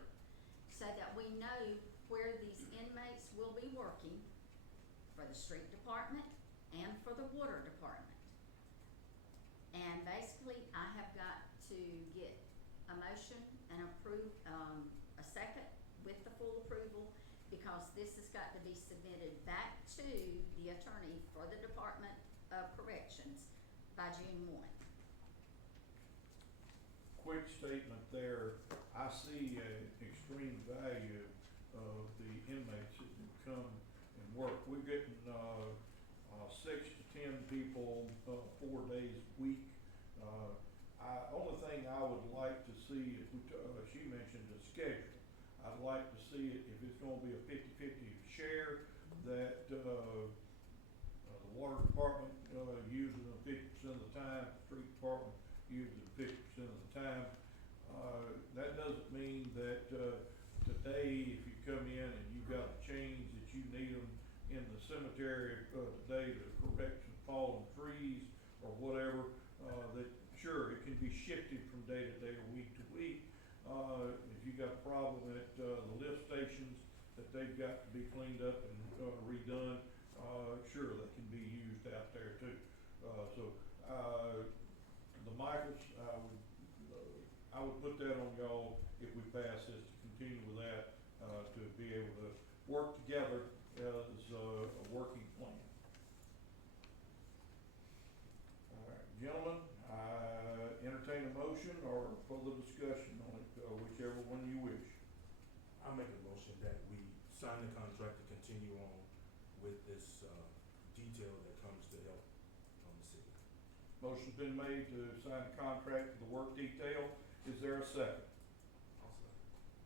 so that we know where these inmates will be working for the street department and for the water department. And basically, I have got to get a motion and approve, a second with the full approval, because this has got to be submitted back to the attorney for the Department of Corrections by June 1. Quick statement there, I see an extreme value of the inmates that do come and work. We're getting, 6 to 10 people, 4 days a week. Only thing I would like to see is, she mentioned the schedule. I'd like to see it, if it's gonna be a 50-50 share, that, the water department, uses them 50% of the time, the street department uses it 50% of the time. That doesn't mean that, today, if you come in and you've got a change that you need them in the cemetery, today to correct some fallen trees or whatever, that sure, it can be shifted from day to day or week to week. If you got a problem at, the lift stations, that they've got to be cleaned up and, redone, sure, they can be used out there too. The Michaels, I would put that on y'all if we pass this, to continue with that, to be able to work together as a working plan. All right, gentlemen, I entertain a motion or further discussion on it, whichever one you wish. I'll make a motion that we sign the contract to continue on with this, detail that comes to help the city. Motion's been made to sign a contract for the work detail. Is there a second? I'll say.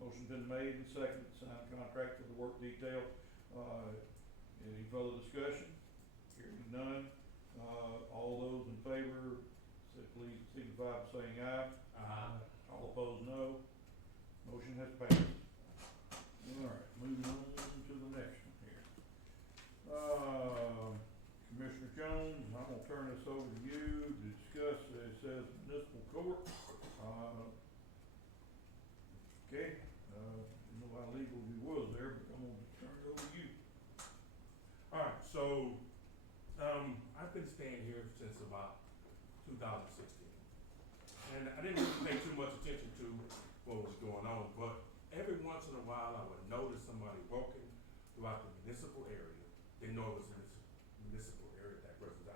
Motion's been made and seconded to sign a contract for the work detail. Any further discussion? Hearing none. All those in favor, please signify by saying aye. Aye. All opposed, no. Motion has passed. All right, moving on to the next one here. Commissioner Jones, I'm gonna turn this over to you to discuss, it says municipal court. Okay, didn't know how legal you was there, but I'm gonna turn it over to you. Alright, so, I've been staying here since about 2016. And I didn't really pay too much attention to what was going on, but every once in a while I would notice somebody walking throughout the municipal area. Didn't know it was in this municipal area that person. I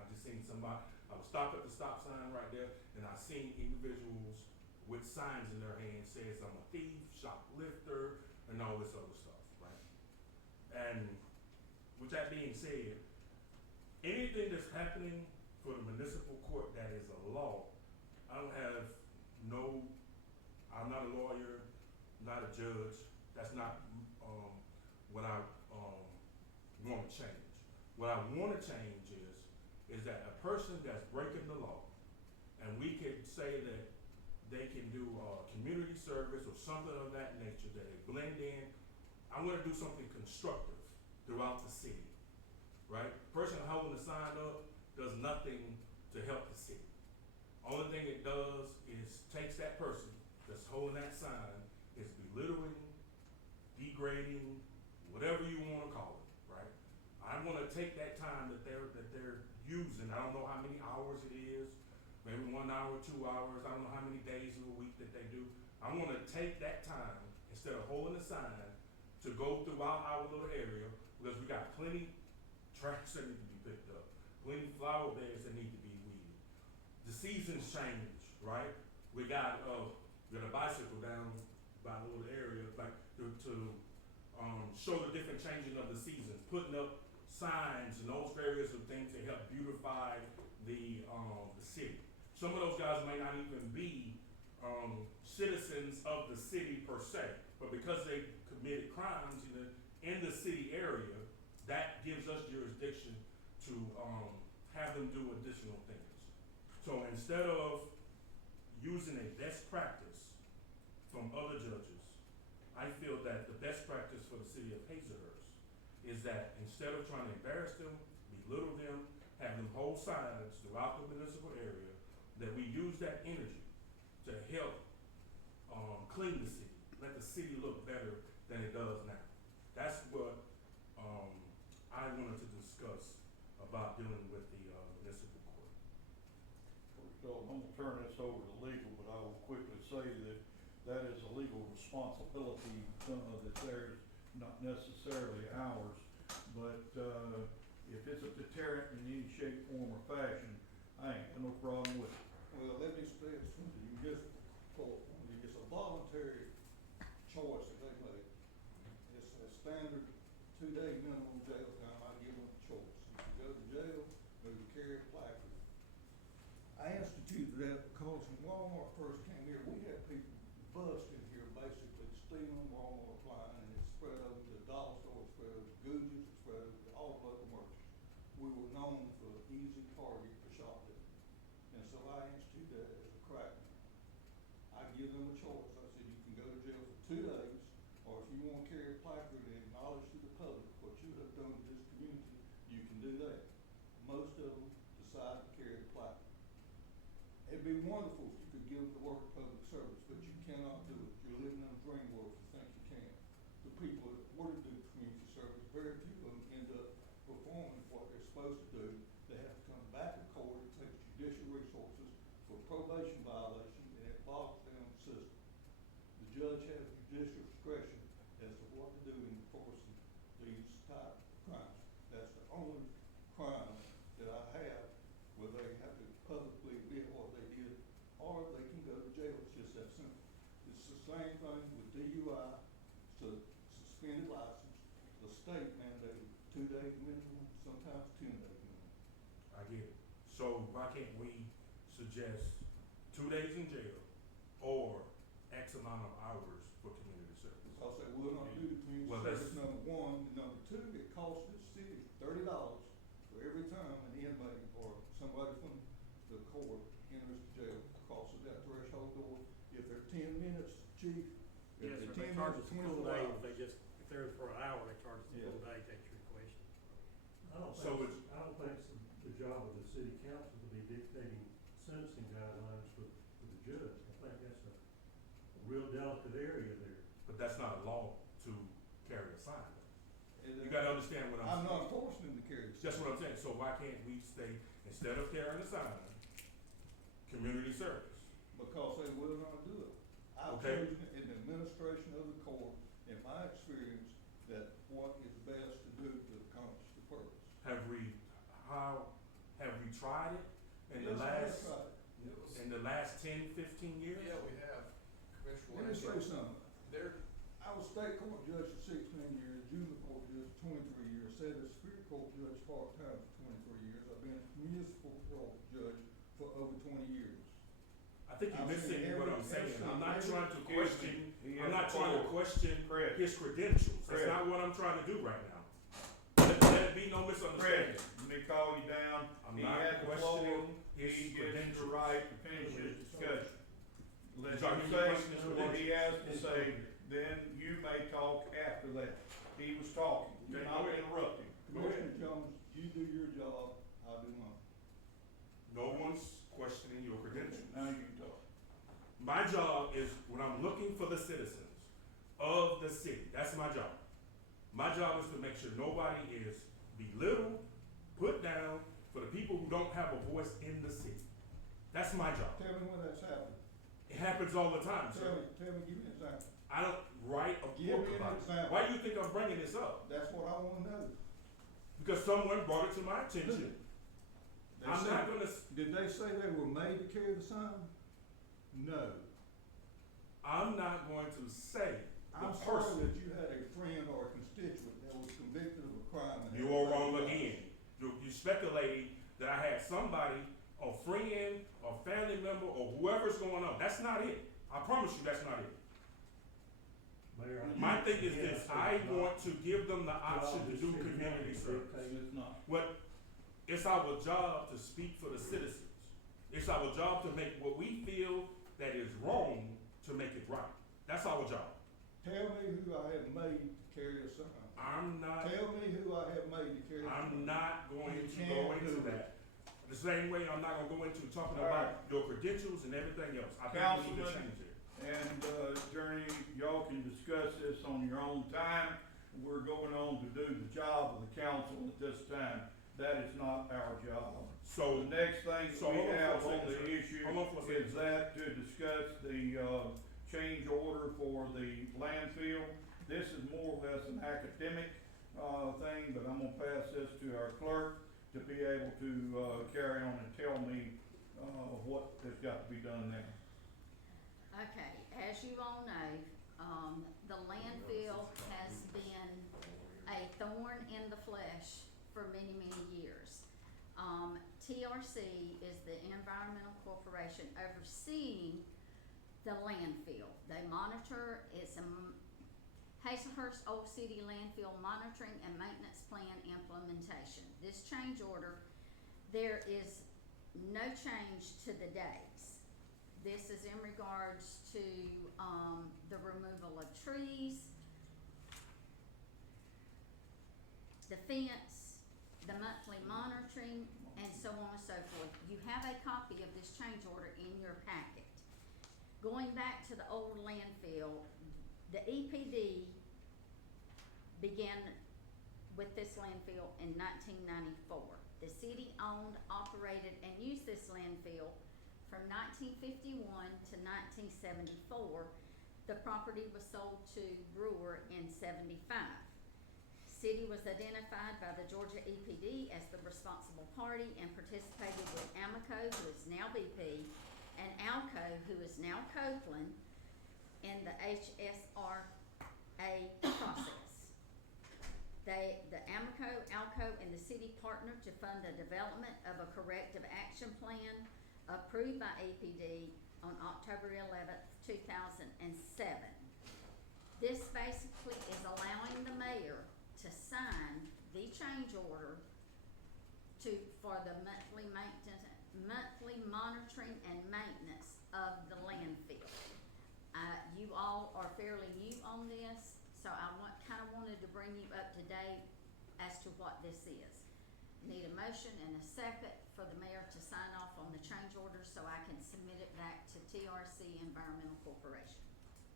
stopped at the stop sign right there, and I seen individuals with signs in their hands says I'm a thief, shoplifter, and all this other stuff, right? And with that being said, anything that's happening for the municipal court that is a law, I don't have no, I'm not a lawyer, not a judge. That's not what I want to change. What I want to change is that a person that's breaking the law, and we can say that they can do community service or something of that nature, that they blend in. I want to do something constructive throughout the city, right? The person holding the sign up does nothing to help the city. Only thing it does is takes that person that's holding that sign, is belittling, degrading, whatever you want to call it, right? I want to take that time that they're using. I don't know how many hours it is, maybe 1 hour, 2 hours. I don't know how many days of the week that they do. I want to take that time instead of holding the sign to go throughout our little area, because we got plenty trash that need to be picked up, plenty flower beds that need to be weeded. The seasons change, right? We got a bicycle down by a little area, like to show the different changing of the seasons, putting up signs and those various of things to help beautify the city. Some of those guys may not even be citizens of the city per se, but because they committed crimes in the city area, that gives us jurisdiction to have them do additional things. So instead of using a best practice from other judges, I feel that the best practice for the city of Hazelhurst is that instead of trying to embarrass them, belittle them, have them hold signs throughout the municipal area, that we use that energy to help clean the city, let the city look better than it does now. That's what I wanted to discuss about dealing with the municipal court. So I'm gonna turn this over to legal, but I will quickly say that that is a legal responsibility that's theirs, not necessarily ours. But if it's a deterrent in any shape, form, or fashion, I ain't got no problem with it. Well, let me stress, it's a voluntary choice that they make. It's a standard 2-day minimum jail time. I give them a choice. You can go to jail or you carry a placard. I instituted that because when Walmart first came here, we had people bust in here basically stealing Walmart line, and it spread over to the dollar store, it spread over to Goodyear's, it spread over to all local merchants. We were known for an easy target for shoplifting. And so I instituted that as a crackdown. I give them a choice. I said, you can go to jail for 2 days, or if you want to carry a placard and acknowledge to the public what you have done to this community, you can do that. Most of them decide to carry the placard. It'd be wonderful if you could give them the work of public service, but you cannot do it. You're living in a dream world if you think you can. The people that want to do community service, very few of them end up performing what they're supposed to do. They have to come back to court, it takes judicial resources for probation violation, and it bogs down the system. The judge has judicial discretion as to what to do in enforcing these type of crimes. That's the only crime that I have where they have to publicly admit what they did, or they can go to jail. It's just that simple. It's the same thing with DUI, suspended license. The state mandated 2 days minimum, sometimes 10 days minimum. I get it. So why can't we suggest 2 days in jail or X amount of hours for community service? Because they will not do the community Well, service, that's- number one. And number two, it costs the city $30 for every time an inmate or somebody from the court enters the jail, cost of that threshold door. If they're 10 minutes, chief, if Yes, they're sir, they 10 charge minutes, us the full 24 day, hours. if they just, if they're in for an hour, they charge us the full Yeah. day, that's your question. I don't So think, it's- I don't think it's the job of the city council to be dictating sentencing guidelines for the judge. I think that's a real delicate area there. But that's not a law to carry a sign. And You gotta understand what I'm I'm saying. not forcing them to carry the That's sign. what I'm saying. So why can't we stay, instead of carrying a sign, community service? Because they will not do it. I've Okay. chosen in the administration of the court, in my experience, that what is best to do to accomplish the purpose. Have we tried it in the the last, That's right. It was, in the last 10, 15 years? yeah, we have. Commissioner Let me say Wayne, something. there, I was state court judge for 16 years, juvenile court judge for 23 years, sat as superior court judge part-time for 23 years. I've been a municipal court judge for over 20 years. I think you're I've missing seen what every- I'm saying. I've seen I'm not every- trying to question, He I'm is not trying to full. question Chris. his credentials. That's Chris. not what I'm trying to do right now. Let it be no Fred, misunderstanding. let me call you down. I'm He not has the floor. questioning his He gets the credentials. right to finish his discussion. Let Y'all him hear say your question, Mr. what he has to Yes, say, sir. then you may talk after that. He was talking, you're Okay, not go ahead. interrupting. Go ahead. Commissioner Jones, you do your job, I'll do mine. No one's questioning your credentials. Now you can talk. My job is when I'm looking for the citizens of the city, that's my job. My job is to make sure nobody is belittled, put down for the people who don't have a voice in the city. That's my job. Tell me when that's happened. It happens all the time, sir. Tell me, give me an example. I don't write a Give book me an about it. example. Why do you think I'm bringing this up? That's what I wanna know. Because someone brought it to my attention. They I'm said- not gonna, Did they say they were made to carry the sign? No. I'm not going to say the I'm sorry person. that you had a friend or a constituent that was convicted of a crime. and You had are to wrong pay the again. fine. You speculating that I had somebody, a friend, a family member, or whoever's going on. That's not it. I promise you that's not it. Mayor, My thing is again, this, said I it's not want to give them the option to this do city community manager service. dictates. It's not. What, it's our job to speak for the citizens. It's our job to make what we feel that is wrong to make it right. That's our job. Tell me who I have made to carry a sign. I'm not, Tell me who I have made to carry a sign. I'm not going You to can't go into do it. that. The same way I'm not gonna go into talking All about your credentials and everything else. I think we need to Councilman, change it. And, Attorney, y'all can discuss this on your own time. We're going on to do the job of the council at this time. That is not our job. So, The next thing So we hold on have for a on second, the sir. issue Hold on for a second, is sir. that to discuss the, change order for the landfill. This is more or less an academic, thing, but I'm gonna pass this to our clerk to be able to, carry on and tell me, what has got to be done there. Okay, as you all know, the landfill has been a thorn in the flesh for many, many years. TRC is the environmental corporation overseeing the landfill. They monitor, it's a Hazelhurst Old City Landfill Monitoring and Maintenance Plan Implementation. This change order, there is no change to the dates. This is in regards to, the removal of trees, the fence, the monthly monitoring, and so on and so forth. You have a copy of this change order in your packet. Going back to the old landfill, the EPD began with this landfill in 1994. The city owned, operated, and used this landfill from 1951 to 1974. The property was sold to Brewer in 75. City was identified by the Georgia EPD as the responsible party and participated with Amoco, who is now BP, and Alco, who is now Copeland, in the HSRA process. The Amoco, Alco, and the city partnered to fund the development of a corrective action plan approved by APD on October 11th, 2007. This basically is allowing the mayor to sign the change order for the monthly monitoring and maintenance of the landfill. You all are fairly new on this, so I kinda wanted to bring you up to date as to what this is. Need a motion and a second for the mayor to sign off on the change order so I can submit it back to TRC Environmental Corporation.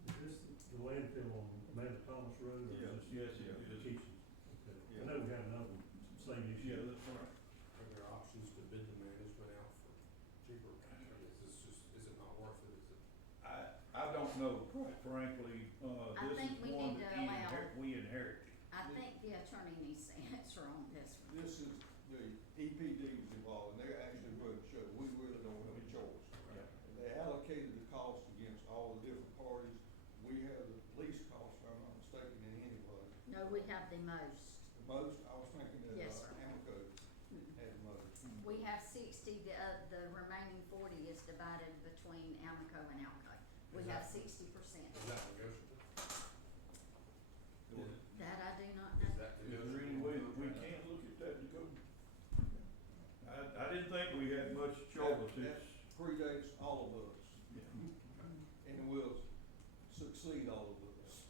Is this the landfill on Amanda Thomas Road or Yes, is yes, this? it is. Kitchens? Okay. Yeah. I know we have another same issue. Yeah, that's right. are there options to bid the management out for cheaper? Is it not worth it? Is it? I don't know, quite frankly, I this think is we one need that to allow- we inherited. I think the attorney needs to answer on this one. This is, the EPD was involved, and they're actually running the show. We really No, we have the most. The most, I was thinking that, Yes, sir. Amoco had the most. We have 60, the remaining 40 is divided between Amoco and Alco. We have 60%. Is that negotiable? That I do not Is know. that Is there negotiable? any way that we can't look at that and go? I didn't think we had much choice, That it's, predates all of us, yeah. and will succeed all of us.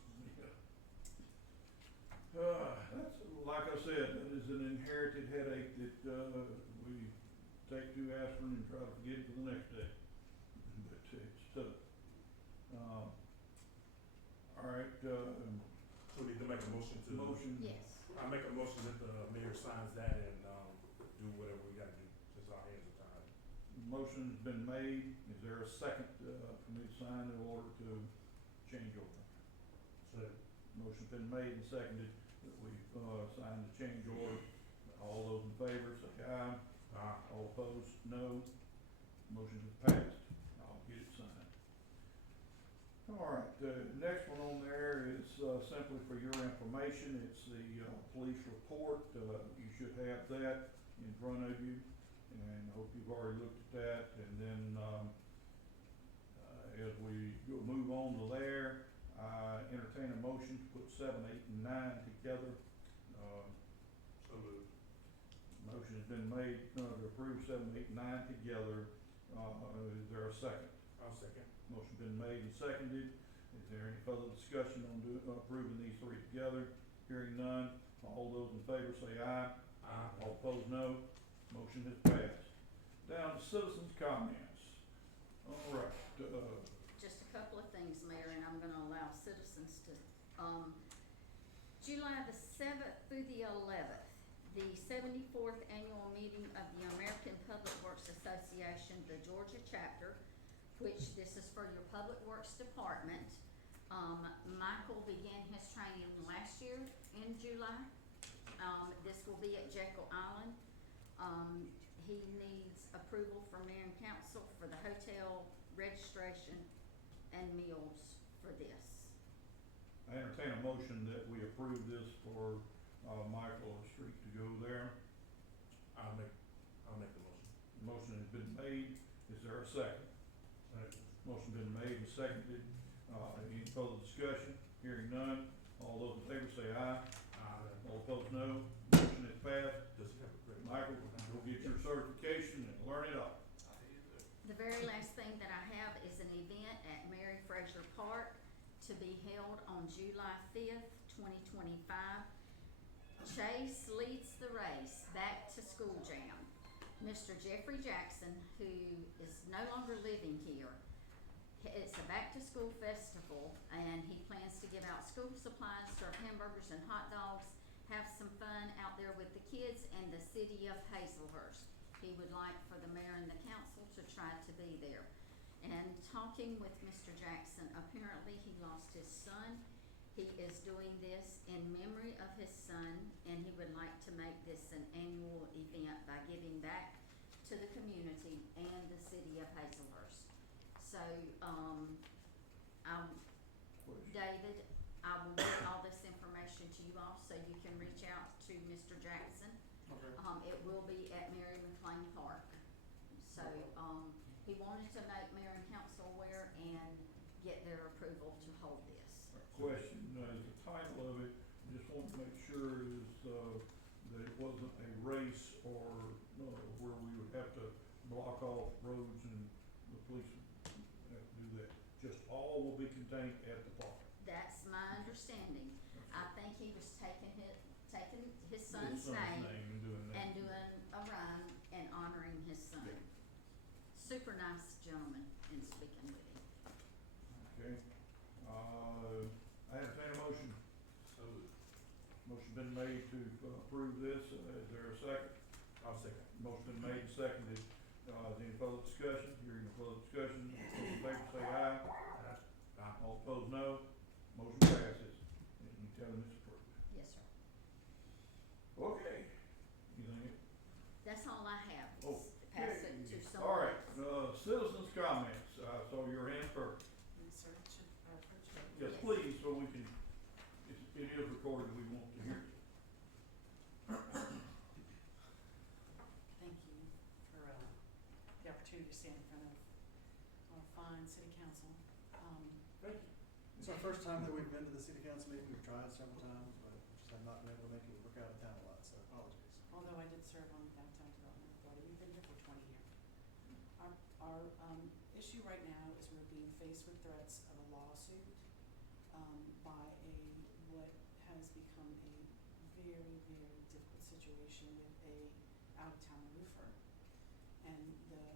That's, like I said, that is an inherited headache that, we take 2 aspirin and try to forget it for the next day. But it's tough. All right, So we need to make a motion to. motion. Yes. I make a motion that the mayor signs that and, do whatever we gotta do, since our hands are tied. Motion's been made. Is there a second, for me to sign in order to change over? So, Motion's been made and seconded that we, sign the change order. All those in favor, say aye. All opposed, no. Motion is passed. I'll get it signed. All right, the next one on there is, simply for your information. It's the, police report. You should have that in front of you, and I hope you've already looked at that. And then, as we move on to there, I entertain a motion to put 7, 8, and 9 together. So moved. Motion has been made, to approve 7, 8, and 9 together. Is there a second? I'll second. Motion been made and seconded. Is there any further discussion on approving these 3 together? Hearing none. All those in favor say aye. All opposed, no. Motion has passed. Down to citizens' comments. All right, Just a couple of things, Mayor, and I'm gonna allow citizens to, July the 7th through the 11th, the 74th annual meeting of the American Public Works Association, the Georgia chapter, which this is for your Public Works Department. Michael began his training last year in July. This will be at Jekyll Island. He needs approval from mayor and council for the hotel registration and meals for this. I entertain a motion that we approve this for, Michael Street to go there. I'll make the motion. Motion has been made. Is there a second? Motion been made and seconded. Any further discussion? Hearing none. All those in favor say aye. All opposed, no. Motion is passed. Does he have a credit? Michael, go get your certification and learn it up. The very last thing that I have is an event at Mary Fraser Park to be held on July 5th, 2025. Chase leads the race, Back to School Jam. Mr. Jeffrey Jackson, who is no longer living here, it's a back to school festival, and he plans to give out school supplies, serve hamburgers and hot dogs, have some fun out there with the kids and the city of Hazelhurst. He would like for the mayor and the council to try to be there. And talking with Mr. Jackson, apparently he lost his son. He is doing this in memory of his son, and he would like to make this an annual event by giving back to the community and the city of Hazelhurst. So, David, I will get all this information to you all, so you can reach out to Mr. Jackson. Okay. It will be at Mary McLean Park. So, he wanted to make mayor and council aware and get their approval to hold this. Question, the title of it, I just want to make sure is, that it wasn't a race or, where we would have to block off roads and the police would have to do that. Just all will be contained at the park. That's my understanding. I think he was taking his son's name and doing that. and doing a run and honoring his son. Yeah. Super nice gentleman in speaking with him. Okay, I entertain a motion. So moved. Motion been made to approve this. Is there a second? I'll second. Motion been made and seconded. Any further discussion? Hearing no further discussion, all those in favor say aye. All opposed, no. Motion passes. And you tell them it's approved. Yes, sir. Okay. Anything? That's all I have. Oh, Pass it to someone. All right, citizens' comments. I saw your hand first. Yes, please, so we can, it is recorded, we won't city council. Thank you. It's our first time that we've been to the city council meeting. We've tried several times, but just have not been able to make it. We work out of town a lot, so apologies. Although I did serve on the Downtown Development Authority, we've been here for 20 years. Our issue right now is we're being faced with threats of a lawsuit by what has become a very, very difficult situation with a out-of-town roofer. And the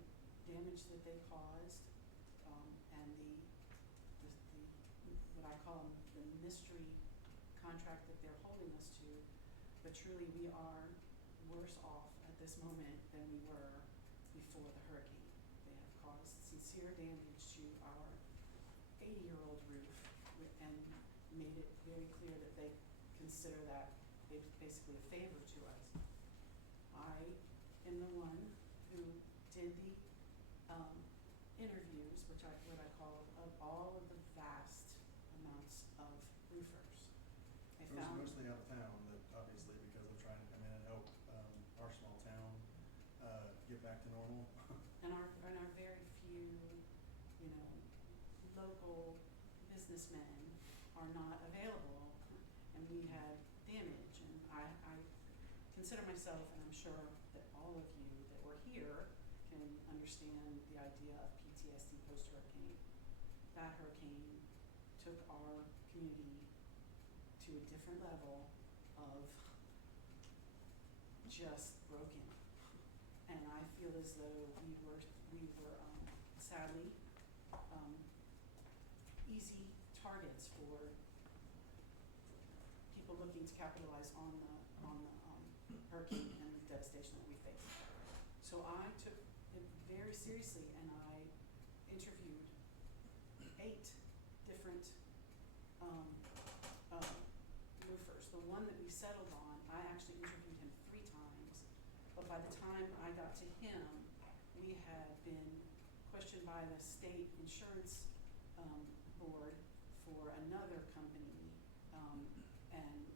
damage that they caused and the what I call the mystery contract that they're holding us to, but truly we are worse off at this moment than we were before the hurricane. They have caused sincere damage to our 80-year-old roof and made it very clear that they consider that basically a favor to us. I am the one who did the interviews, what I call of all of the vast amounts of roofers. I It was found mostly out of town, that obviously because of trying to come in and help our small town get back to normal. and our very few, local businessmen are not available, and we had damage. And I consider myself, and I'm sure that all of you that were here can understand the idea of PTSD post-hurricane. That hurricane took our community to a different level of just broken. And I feel as though we were sadly easy targets for people looking to capitalize on the hurricane and the devastation that we faced. So I took it very seriously, and I interviewed 8 different roofers. The one that we settled on, I actually interviewed him 3 times, but by the time I got to him, we had been questioned by the state insurance board for another company, and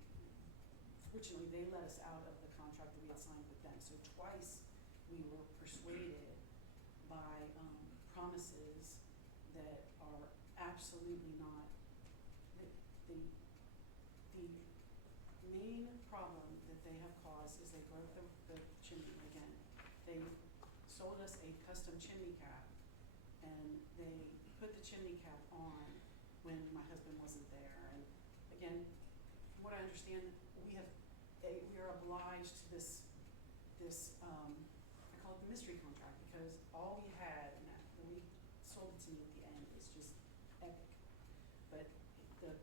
fortunately they let us out of the contract that we had signed with them. So twice we were persuaded by promises that are absolutely not. The main problem that they have caused is they broke the chimney again. They sold us a custom chimney cap, and they put the chimney cap on when my husband wasn't there. And again, from what I understand, we are obliged to this I call it the mystery contract, because all we had, and that when we sold it to me at the end, is just epic. But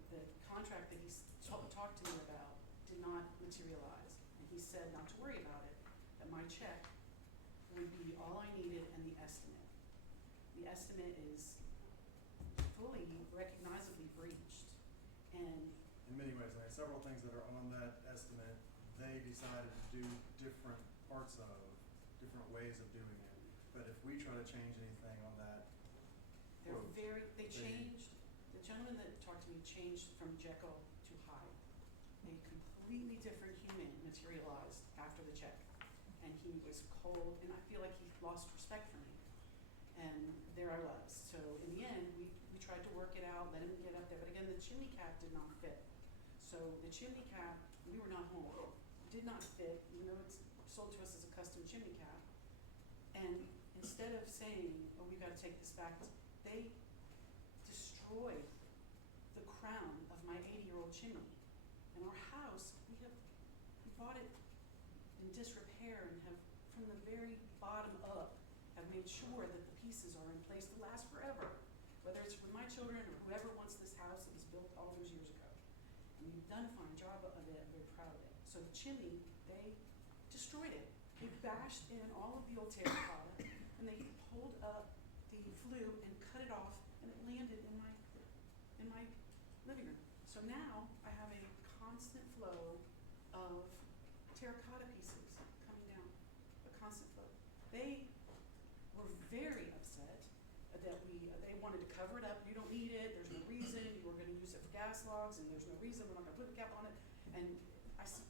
the contract that he talked to me about did not materialize, and he said not to worry about it, that my check would be all I needed and the estimate. The estimate is fully recognizably breached, and In many ways, there are several things that are on that estimate. They decided to do different parts of, different ways of doing it. But if we try to change anything on that, they changed, the gentleman that talked to me changed from Jekyll to Hyde. A completely different human materialized after the check. And he was cold, and I feel like he lost respect for me. And there I was. So in the end, we tried to work it out, let him get up there. But again, the chimney cap did not fit. So the chimney cap, we were not home, did not fit, even though it's sold to us as a custom chimney cap. And instead of saying, oh, we gotta take this back, they destroyed the crown of my 80-year-old chimney. And our house, we bought it in disrepair and have, from the very bottom up, have made sure that the pieces are in place to last forever. Whether it's for my children or whoever wants this house, it was built all those years ago. And we've done a fine job of it, I'm very proud of it. So the chimney, they destroyed it. They bashed in all of the old terracotta, and they pulled up the flue and cut it off, and it landed in my living room. So now I have a constant flow of terracotta pieces coming down, a constant flow. They were very upset that they wanted to cover it up. You don't need it, there's no reason, you were gonna use it for gas logs, and there's no reason, we're not gonna put a cap on it. And I said,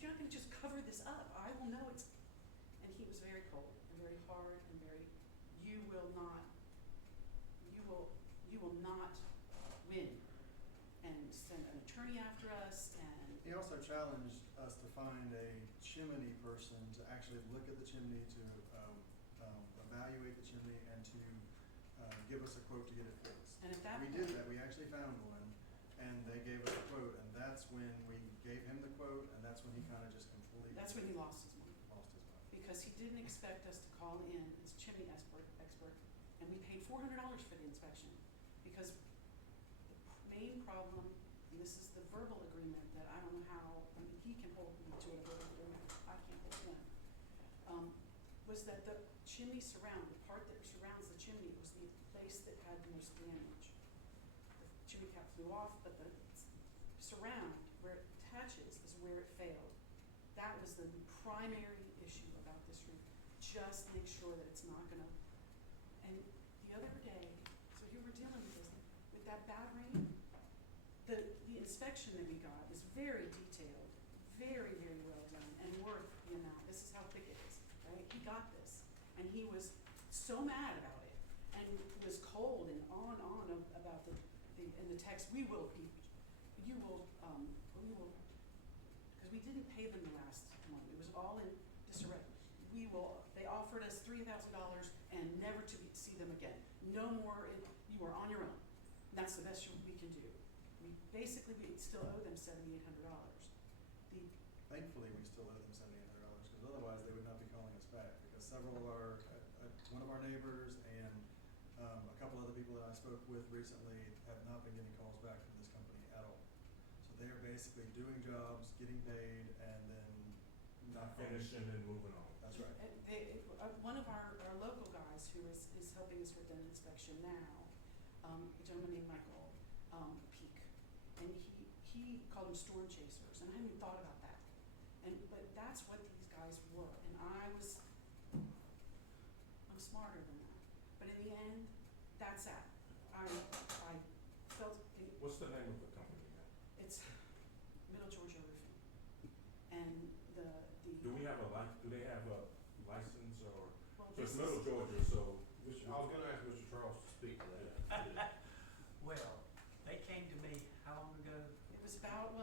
you're not gonna just cover this up, I will know it's, and he was very cold and very hard and very, you will attorney after us, and He also challenged us to find a chimney person to actually look at the chimney, to evaluate the chimney, and to give us a quote to get it fixed. and at that We point. did that, we actually found one, and they gave us a quote, and that's when we gave him the quote, and that's when he kinda just completely That's when he lost his mind, lost his mind. because he didn't expect us to call in as chimney expert, and we paid $400 for the inspection, because the main problem, and this is the verbal agreement that I don't know how, I mean, he can hold me to a verbal agreement, I can't hold him, was that the chimney surround, the part that surrounds the chimney was the place that had the most damage. The chimney cap flew off, but the surround, where it attaches, is where it failed. That was the primary issue about this roof. Just make sure that it's not gonna, and the other day, so here we're dealing with this, with that bad rain, the inspection that we got was very detailed, very, very well done, and worth the amount. This is how thick it is, right? He got this, and he was so mad about it, and was cold and on about in the text, you will, because we didn't pay them the last one, it was all in disarray. They offered us $3,000 and never to see them again. No more, you are on your own. And that's the best we can do. We still owe them $7,800. Thankfully, we still owe them $7,800, because otherwise they would not be calling us back, because several of one of our neighbors and a couple other people that I spoke with recently have not been getting calls back from this company at all. So they are basically doing jobs, getting paid, and then Not finishing and moving on. That's right. One of our local guys who is helping us with an inspection now, a gentleman named Michael Peak, and he called them storm chasers, and I hadn't even thought about that. But that's what these guys were, and I'm smarter than that. But in the end, that's that. I felt What's the name of the company now? it's Middle Georgia Roofing, and Do they have a license or, well, so it's this Middle is- Georgia, so. I was gonna ask Mr. Charles to speak to that. Well, they came to me how long ago? It was about,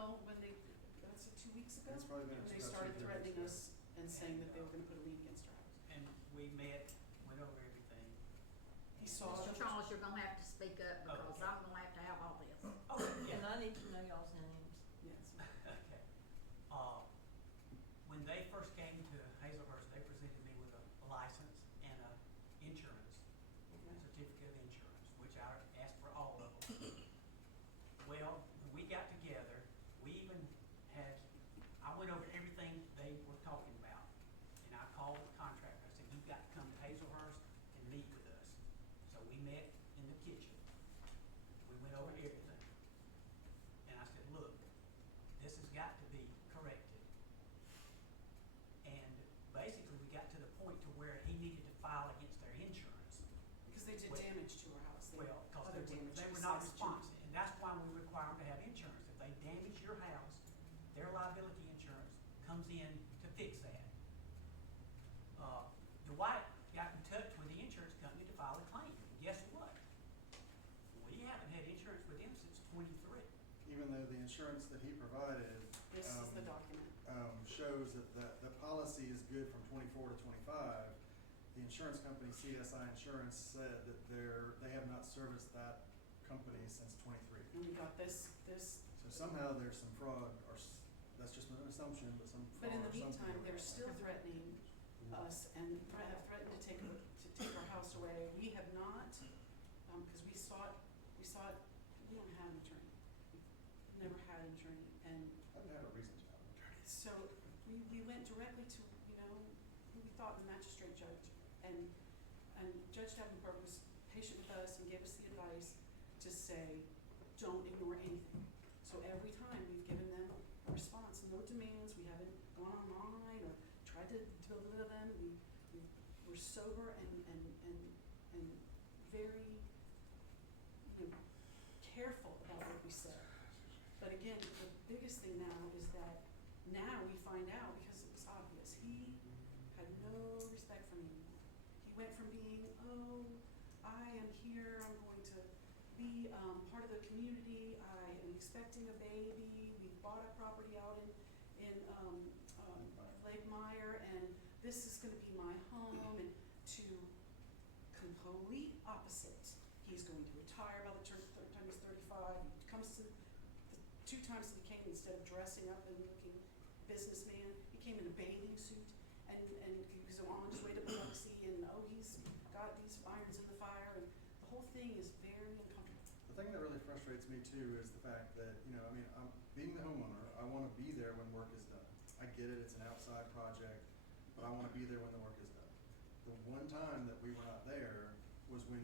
that's 2 weeks ago? It's probably been When they about started 2 threatening weeks, us and saying that they were gonna put a lien against our house. And we met, went over everything. He saw Mr. it. Charles, you're gonna have to speak up because Okay. I'm gonna have to have all this. Oh, yeah. And I need to know y'all's names. Yes. Okay. When they first came to Hazelhurst, they presented me with a license and a insurance, a certificate of insurance, which I asked for all of them. Well, when we got together, we even I went over everything they were talking about, and I called the contractor. I said, "You've got to come to Hazelhurst and meet with us." So we met in the kitchen. We went over everything. And I said, "Look, this has got to be corrected." And basically, we got to the point to where he needed to file against their insurance. Because they did Well- damage to our house. Well, because Other damage they were not besides the chimney. responsive, and that's why we require them to have insurance. If they damage your house, their liability insurance comes in to fix that. Dwight got in touch with the insurance company to file a claim. Guess what? We haven't had insurance with them since '23. Even though the insurance that he provided This is the document. shows that the policy is good from 24 to 25, the insurance company, CSI Insurance, said that they have not serviced that company since 23. And we got this, So somehow there's some fraud, or that's just an assumption, but some but fraud in or the something. meantime, going they're on. still threatening us and have threatened to take our house away. We have not, because we sought, we don't have an attorney. We've never had an attorney, and I haven't had a reason to have an attorney. so we went directly to, who we thought the magistrate judge, and Judge Davenport was patient with us and gave us the advice to say, don't ignore anything. So every time we've given them a response, no demands, we haven't gone online or tried to belittle them, we're sober and very, careful about what we say. But again, the biggest thing now is that now we find out, because it was obvious, he had no respect for me anymore. He went from being, I am here, I'm going to be, part of the community. I am expecting a baby. We bought a property out in Lake Meyer, and this is gonna be my home, and to complete opposite. He's going to retire by the time he's 35. He comes to the 2 times that he came, instead of dressing up and looking businessman, he came in a bathing suit, and he was on his way to Biloxi, and he's got these irons in the fire, and the whole thing is very uncomfortable. The thing that really frustrates me too is the fact that, I mean, I'm being the homeowner, I wanna be there when work is done. I get it, it's an outside project, but I wanna be there when the work is done. The one time that we were not there was when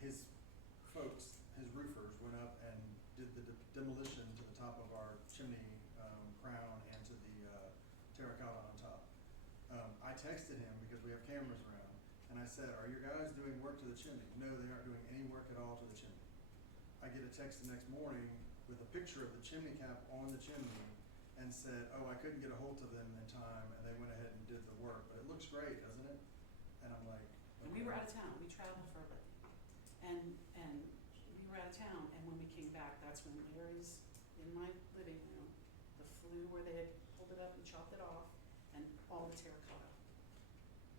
his folks, his roofers went up and did the demolition to the top of our chimney, crown and to the, terracotta on top. I texted him because we have cameras around, and I said, "Are your guys doing work to the chimney?" "No, they aren't doing any work at all to the chimney." I get a text the next morning with a picture of the chimney cap on the chimney and said, "Oh, I couldn't get a hold of them in time," and they went ahead and did the work, but it looks great, doesn't it? And I'm like, And we were out of town, we traveled for a living, and we were out of town, and when we came back, that's when Larry's in my living room, the flue where they had pulled it up and chopped it off, and all the terracotta.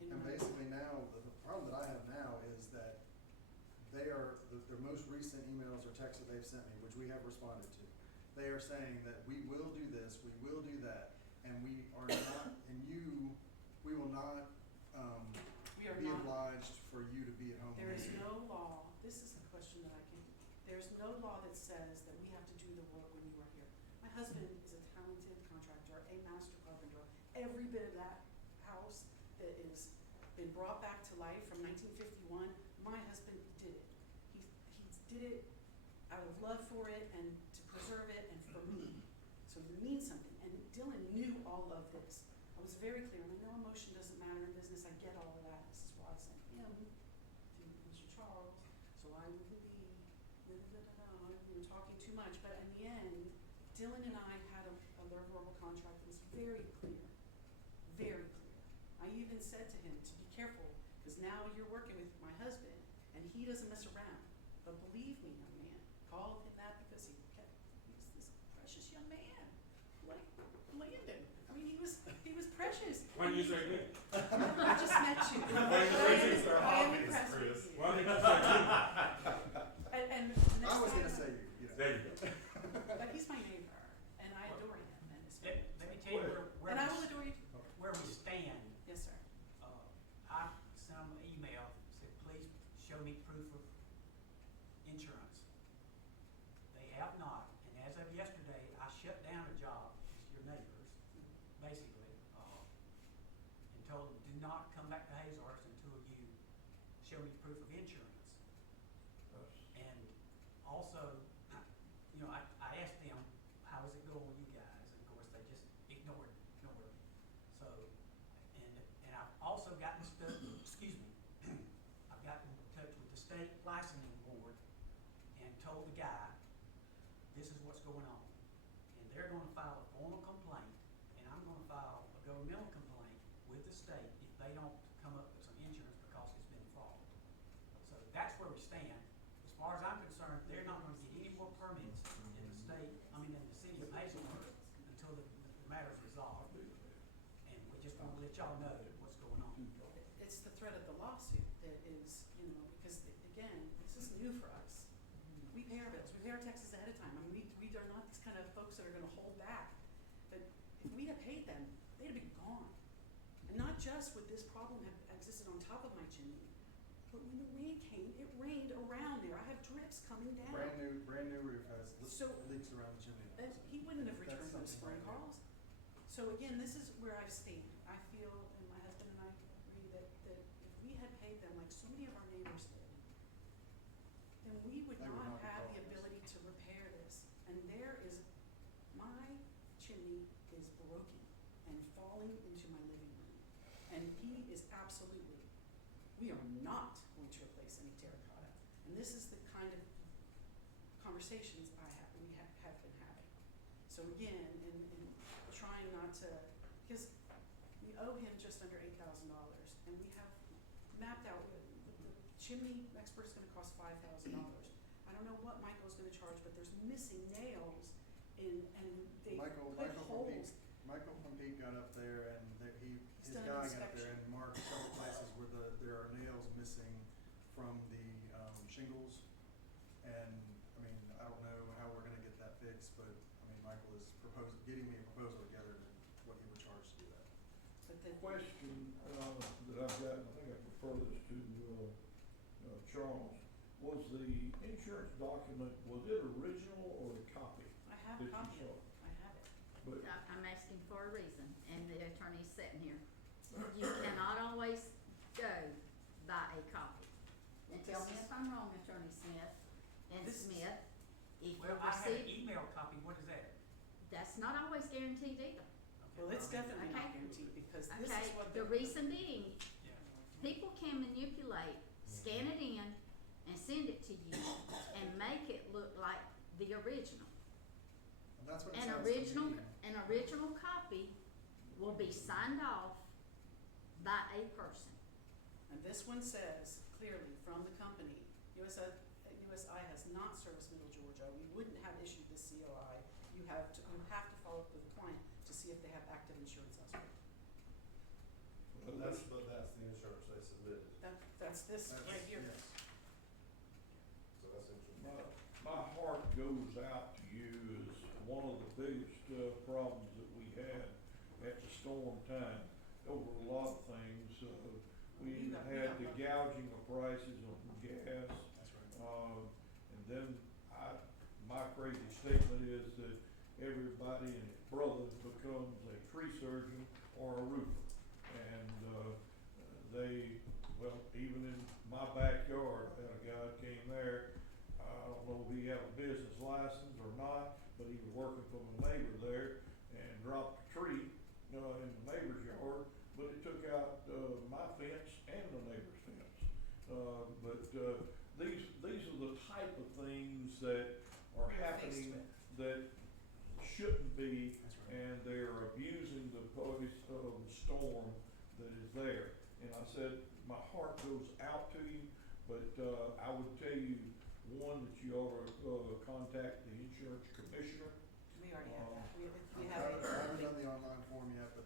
And basically now, the problem that I have now is that they are, their most recent emails or texts that they've sent me, which we have responded to, they are saying that we will do this, we will do that, and we are not, we will not, We are be not, obliged for you to be at home. there is no law, this is a question that I can, there's no law that says that we have to do the work when you are here. My husband is a talented contractor, a master carpenter. Every bit of that house that is been brought back to life from 1951, my husband did it. He did it out of love for it and to preserve it and for me. So it means something. And Dylan knew all of this. I was very clear, and I know emotion doesn't matter in business. I get all of that. This is why I sent him to Mr. Charles, so I wouldn't be talking too much. But in the end, Dylan and I had a verbal contract that was very clear, very clear. I even said to him to be careful, because now you're working with my husband, and he doesn't mess around. But believe me, young man, call him that because he's this precious young man, like Landon. I mean, he was precious. Why didn't you say that? I just met you. Why didn't you say our I am hobbies, impressed Chris? with you. Why didn't you say that? And I was gonna say you know. There you go. but he's my neighbor, and I adore him and his Let family. me tell you where And I we will adore you. where we stand. Yes, sir. I sent them an email, said, please show me proof of insurance. They have not, and as of yesterday, I shut down a job, it's your neighbors, basically, and told them, do not come back to Hazars until you show me proof of insurance. And also, I asked them, how is it going with you guys? And of course, they just ignored me. So, and I've also gotten stuff, excuse me, I've gotten in touch with the state licensing board and told the guy, this is what's going on. And they're gonna file a formal complaint, and I'm gonna file a governmental complaint with the state if they don't come up with some insurance because it's been fraud. So that's where we stand. As far as I'm concerned, they're not gonna get any more permits in the state, in the city of Hazelhurst until the matter's resolved. And we just wanna let y'all know what's going on. It's the threat of the lawsuit that is, because again, this is new for us. We pay our bills, we pay our taxes ahead of time. I mean, we are not these kind of folks that are gonna hold back. But if we had paid them, they'd have been gone. And not just would this problem have existed on top of my chimney, but when the rain came, it rained around there. I have drips coming down. Brand new roof has So- leaks around the chimney. And he wouldn't have returned That's those something phone brand new. calls. So again, this is where I stand. I feel, and my husband and I agree, that if we had paid them like so many of our neighbors did, then we would They would not not be have the calling us. ability to repair this. And my chimney is broken and falling into my living room. And he is absolutely, we are not going to replace any terracotta. And this is the kind of conversations we have been having. So again, in trying not to, because we owe him just under $8,000, and we have mapped out, the chimney expert is gonna cost $5,000. I don't don't know what Michael's gonna charge, but there's missing nails and they Michael put from holes. Michael from Pete got up there and He's his done guy an got up there inspection. and marked a couple places where there are nails missing from the, shingles. And, I mean, I don't know how we're gonna get that fixed, but, I mean, Michael is getting me a proposal together to what he would charge to do that. But the, Question, that I've got, and I think I prefer this to, Charles, was the insurance document, was it original or a copy I have that a you copy saw? of it, I have it. But, I'm asking for a reason, and the attorney's sitting here. You cannot always go by a copy. And tell me if I'm wrong, Attorney Smith and This is- Smith, if you Well, I have an receive, email copy, what is that? that's not always guaranteed either. Well, it's definitely not Okay. guaranteed because this Okay, is what the reason being, Yeah. people can manipulate, scan it in, and send it to you, and make it look like the original. And that's what it An sounds to original, me. an original copy will be signed off by a person. And this one says clearly from the company, USI has not serviced Middle Georgia. We wouldn't have issued this COI. You have to follow up with the client to see if they have active insurance elsewhere. But that's the insurance they submitted, That's this That's- right here. yes. so that's interesting. my heart goes out to you as one of the biggest, problems that we had at the storm time. Over a lot of things, we had the gouging of prices on gas. That's right. And then my crazy statement is that everybody and his brother becomes a tree surgeon or a roofer. And, even in my backyard, I had a guy that came there, I don't know if he had a business license or not, but he was working for my neighbor there and dropped a tree, in the neighbor's yard, but it took out, my fence and the neighbor's fence. These are the type of things that are We're faced happening with. that shouldn't be, That's right. and they're abusing the voice of the storm that is there. And I said, my heart goes out to you, but, I would tell you, one, that you ought to, contact the insurance commissioner. We already have that. We I have haven't it. done the online form yet, but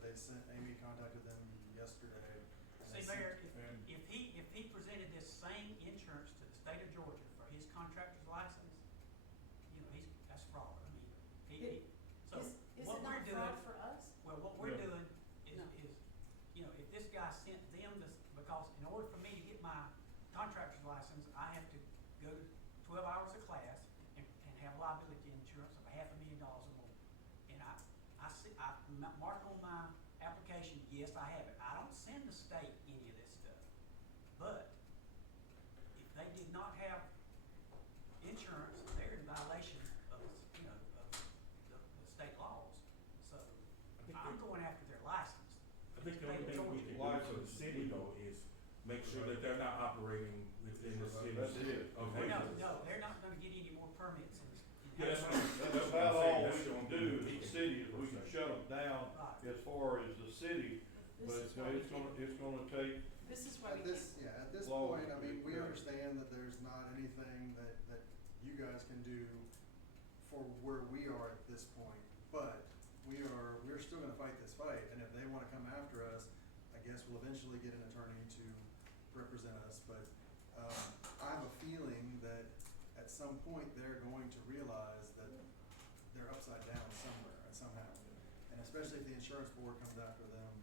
Amy contacted them yesterday. and See, they Mayor, And- if he presented this same insurance to the state of Georgia for his contractor's license, that's fraud. I mean, so Is what it we're not doing, fraud for us? well, what we're Yeah. doing No. is, if this guy sent them this, because in order for me to get my contractor's license, I have to go to 12 hours of class and have liability insurance of $500,000 or more. And I mark on my application, yes, I have it. I don't send the state any of this stuff. But if they did not have insurance, they're in violation of, the state laws. So I'm going after their license. I think the only thing we can do for the city though is make sure that they're not operating within the city. That's it. of No, Hazelhurst. no, they're not gonna get any more permits in Yeah, that's Hazelhurst. That's what I'm about saying. all we That's the can only do thing as we a can city, is do, we per can se. shut them down Right. as far as the city, This but is why we it's can't. gonna take, This is why At we this, can't. yeah, at this Law point, I mean, we yeah. understand that there's not anything that you guys can do for where we are at this point, but we're still gonna fight this fight, and if they wanna come after us, I guess we'll eventually get an attorney to represent us, but, I have a feeling that at some point, they're going to realize that they're upside down somewhere and somehow. And especially if the insurance board comes after them,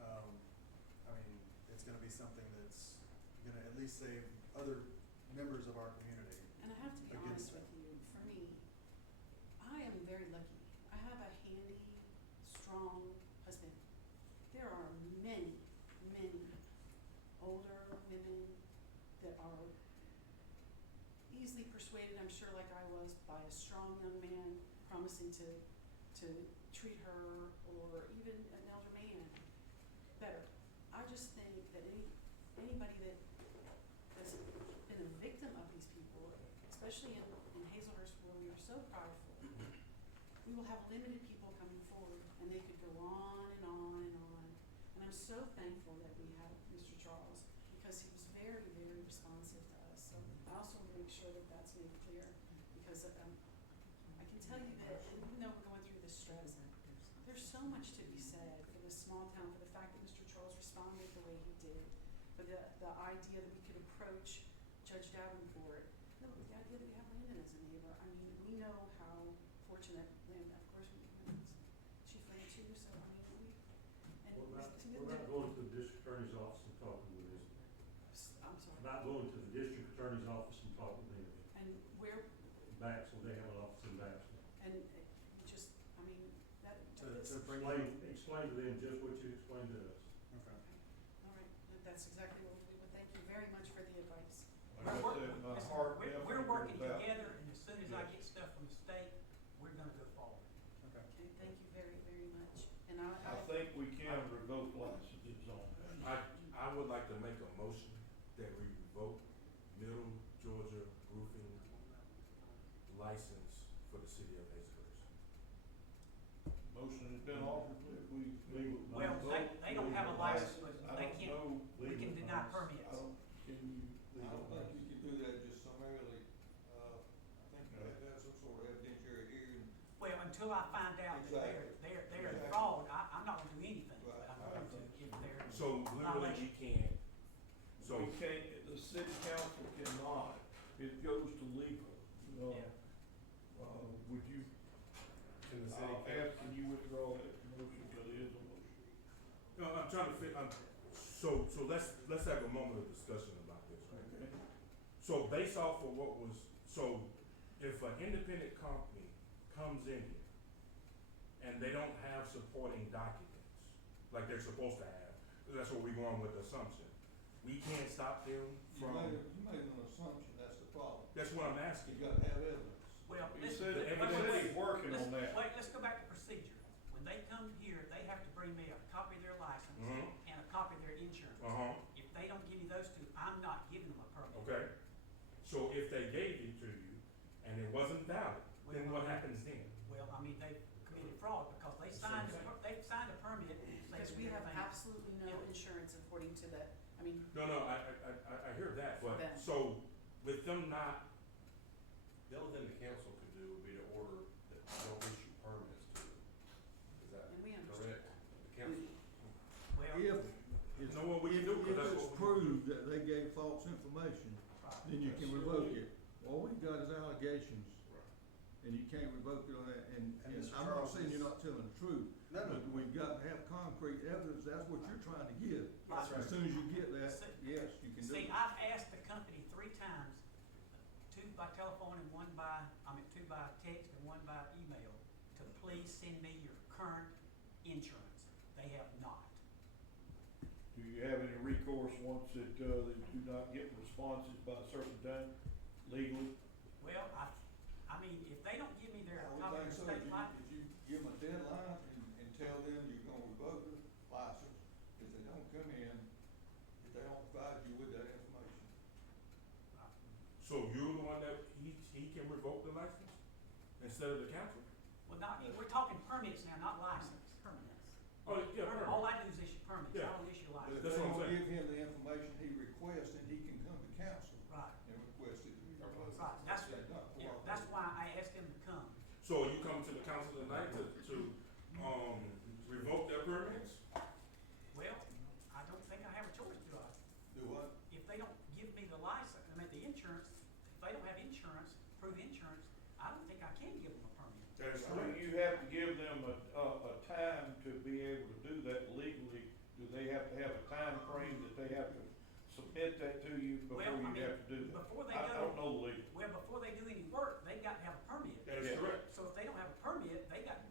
I mean, it's gonna be something that's gonna at least save other members of our community. And I have to be Against honest with you, for me, I am very lucky. I have a handy, strong husband. There are many, many older women that are easily persuaded, I'm sure like I was, by a strong young man promising to treat her, or even an elder man better. I just think that anybody that has been a victim of these people, especially in Hazelhurst where we are so prideful, we will have limited people coming forward, and they could go on and on and on. And I'm so thankful that we have Mr. Charles, because he was very, very responsive to us. So I also want to make sure that that's made clear, because, I can tell you that even though we're going through this stress, there's so much to be said for this small town, for the fact that Mr. Charles responded the way he did, for the idea that we could approach Judge Davenport, the idea that we have Landon as a neighbor. I mean, we know how fortunate Landon, of course, Chief Lane too, so I mean, What about going to the district attorney's office and talking with this? I'm sorry. About going to the district attorney's office and talking with them? And where, Baxter, they have an office in Baxter. and just, I mean, that is. To bring Explain to them just what you explained to us. Okay. All right, that's exactly what we'll do, but thank you very much for the advice. Like I said, my heart definitely We're working goes out. together, and as soon as I Yes. get stuff from the state, we're gonna go forward. Okay. Okay, thank you very, very much. And I think we can revoke licenses on that. I would like to make a motion that we revoke Middle Georgia Roofing license for the city of Hazelhurst. Motion has been offered, if we Well, vote, they don't have a we- license, but I they don't can't, know. we can deny permits. I don't, can you? I don't think you can do that just summarily. I think you have to have some sort of evidentiary hearing. Well, until I find out that they're in Exactly. fraud, I'm not gonna do anything, but Right. I'm going to if they're. So literally we can't, so. We can't, the city council cannot, it goes to legal. Yeah. Would you, Can the city I'll council? ask, can you withdraw that motion, because it is a motion? No, I'm trying to so let's have a moment of discussion about this, right? Okay. So based off of what was, so if an independent company comes in here and they don't have supporting documents, like they're supposed to have, that's what we're going with the assumption. We can't stop them You from, made an assumption, that's the problem. that's what I'm asking. You gotta have evidence. Well, He let's, said, the he evidence- said he's working on that. wait, let's go back to procedure. When they come here, they have to bring me a copy of their license Mhm. and a copy of their insurance. If they don't give me those two, I'm not giving them a permit. Okay, so if they gave it to you and it wasn't valid, then what happens then? Well, I mean, they committed fraud because they signed, they've signed a permit saying Because we have everything- absolutely no Yeah. insurance according to that, I mean, No, I hear that, but, Them. so, with them not, The only thing the council could do would be to order that you don't issue permits to them. Is that and we understand. correct? The council, Well, If know what we can do, 'cause that's it's what we- proved that they gave false information, right. then you can revoke it. All we've got is allegations, right. and you can't revoke it on that, and Mr. I'm not Charles saying you're is- not telling the truth, No, no. but we've got to have concrete evidence, that's what you're trying to give. That's As soon as you get that, yes, you can do See, it. I've asked the company 3 times, 2 by telephone and 2 by text and 1 by email, to please send me your current insurance. They have not. Do you have any recourse once that, they do not get responses by a certain time legally? Well, I mean, if they don't give me their I would copy of think the so, state if license, you give them a deadline and tell them you're gonna revoke the license, if they don't come in, if they don't provide you with that information. so you're the one that, he can revoke the license instead of the council? well, not, we're talking permits now, not license. Oh, yeah, All I do is issue permits, I Yeah. don't issue But license. if That's they what I'm don't saying. give him the information he requests, then he can come to council Right, and request it to be revoked. right, that's, That's not yeah, cooperative. that's why I asked them to come. So you come to the council tonight to revoke their permits? Well, I don't think I have a choice, do I? Do what? If they don't give me the license, the insurance, if they don't have insurance, prove insurance, I don't think I can give them a permit. That is So correct. you have to give them a time to be able to do that legally. Do they have to have a time frame that they have to submit that to you before Well, I you mean, have to do that? before they I go- don't know the legal. Well, before they do any work, they've got to have a permit. That is Yeah. correct. So if they don't have a permit, they got to,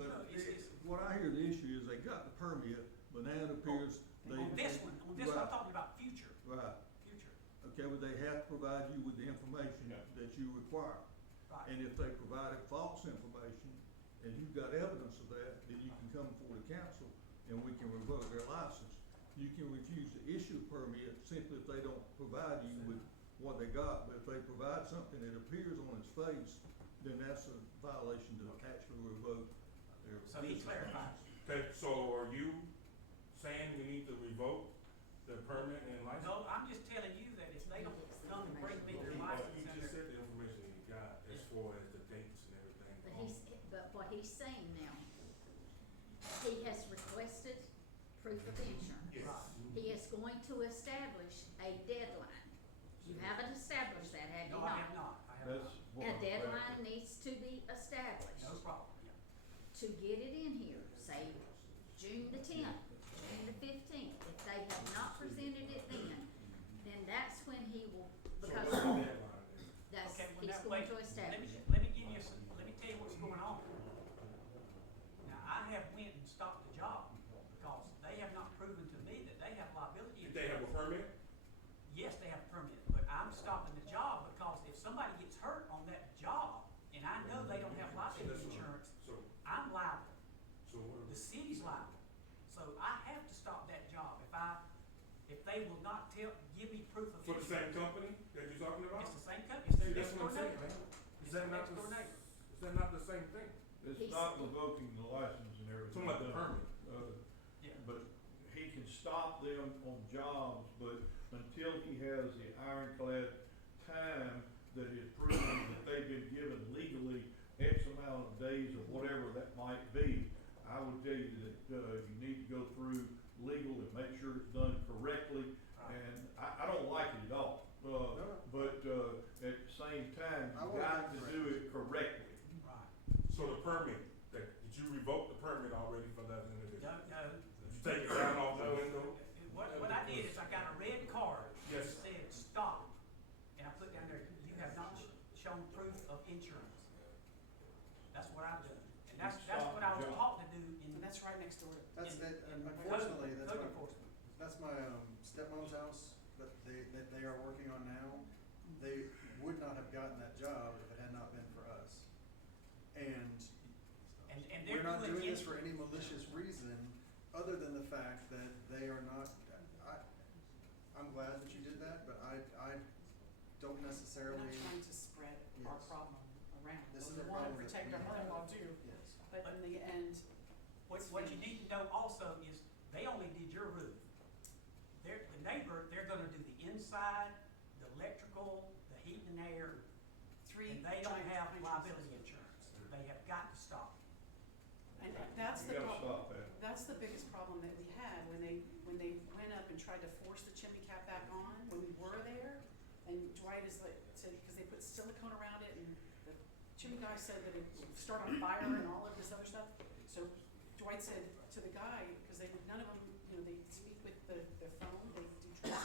But No, it's- what I hear the issue is they got the permit, but now it appears they. on this one, I'm Right. talking about future, Right, future, okay, but they have to provide you with the information Yeah. that you require. right. And if they provided false information, and you've got evidence of that, then you can come before the council and we can revoke their license. You can refuse to issue a permit simply if they don't provide you with what they got, but if they provide something that appears on its face, then that's a violation to actually revoke their. So he clarified. Okay, so are you saying we need to revoke the permit and license? No, I'm just telling you that if they don't come and bring me their license and to establish a deadline. You haven't established that, have you No, not? I have not, I have That's not. what A I'm deadline asking. needs to be established. No problem, yeah. To get it in here, say June the 10th, June the 15th. If they have not presented it then that's when he will, So because what's the deadline then? that's, Okay, well, he's now, going wait, to establish it. let me give you some, let me tell you what's going on. Now, I have went and stopped the job because they have not proven to me that they have liability Did they have a insurance. permit? Yes, they have a permit, but I'm stopping the job because if somebody gets hurt on that job and I know they don't have liability insurance, So, I'm liable. so what? The city's liable. So I have to stop that job if they will not give me proof of For the insurance. same company that you're talking about? It's the same company, it's their See, next that's door what I'm saying, neighbor. man. It's Is their that not next the, door neighbor. is that not the same thing? It's He's- not revoking the license and everything. Talking about the permit. Yeah. But he can stop them on jobs, but until he has the ironclad time that is proven that they've been given legally X amount of days or whatever that might be, I would tell you that, you need to go through legal and make sure it's done correctly. And I don't like it at all, but, at the same time, I you want it got to correct. do it correctly. Right. So the permit, did you revoke the permit already for that individual? No, no. Did you take it down off the window? What I did is I got a red card that Yes. said stop, and I put down there, you have not shown proof of insurance. That's what I've done, and that's what I was taught to do in. And that's right next door to. That's, in- that, in unfortunately, code that's my, enforcement. that's my, stepmom's house that they are working on now. They would not have gotten that job if it had not been for us. And And they're we're not doing doing this it- for any malicious reason, other than the fact that they are not, I'm glad that you did that, but I don't We're necessarily. not trying to spread our Yes. problem around. This is We a wanna problem that protect we our have. mother-in-law too, Yes. but in the end, What you need to know also is they only did your roof. The neighbor, they're gonna do the inside, the electrical, the heat and air, three and they don't giant have pine trees. liability insurance. They have got to stop. And that's You the gotta problem, stop that. that's the biggest problem that we had when they went up and tried to force the chimney cap back on, when we were there. And Dwight is like, said, because they put silicone around it, and the chimney guy said that it would start on fire and all of this other stuff. So Dwight said to the guy, because none of them, they speak with their phone, they do translation.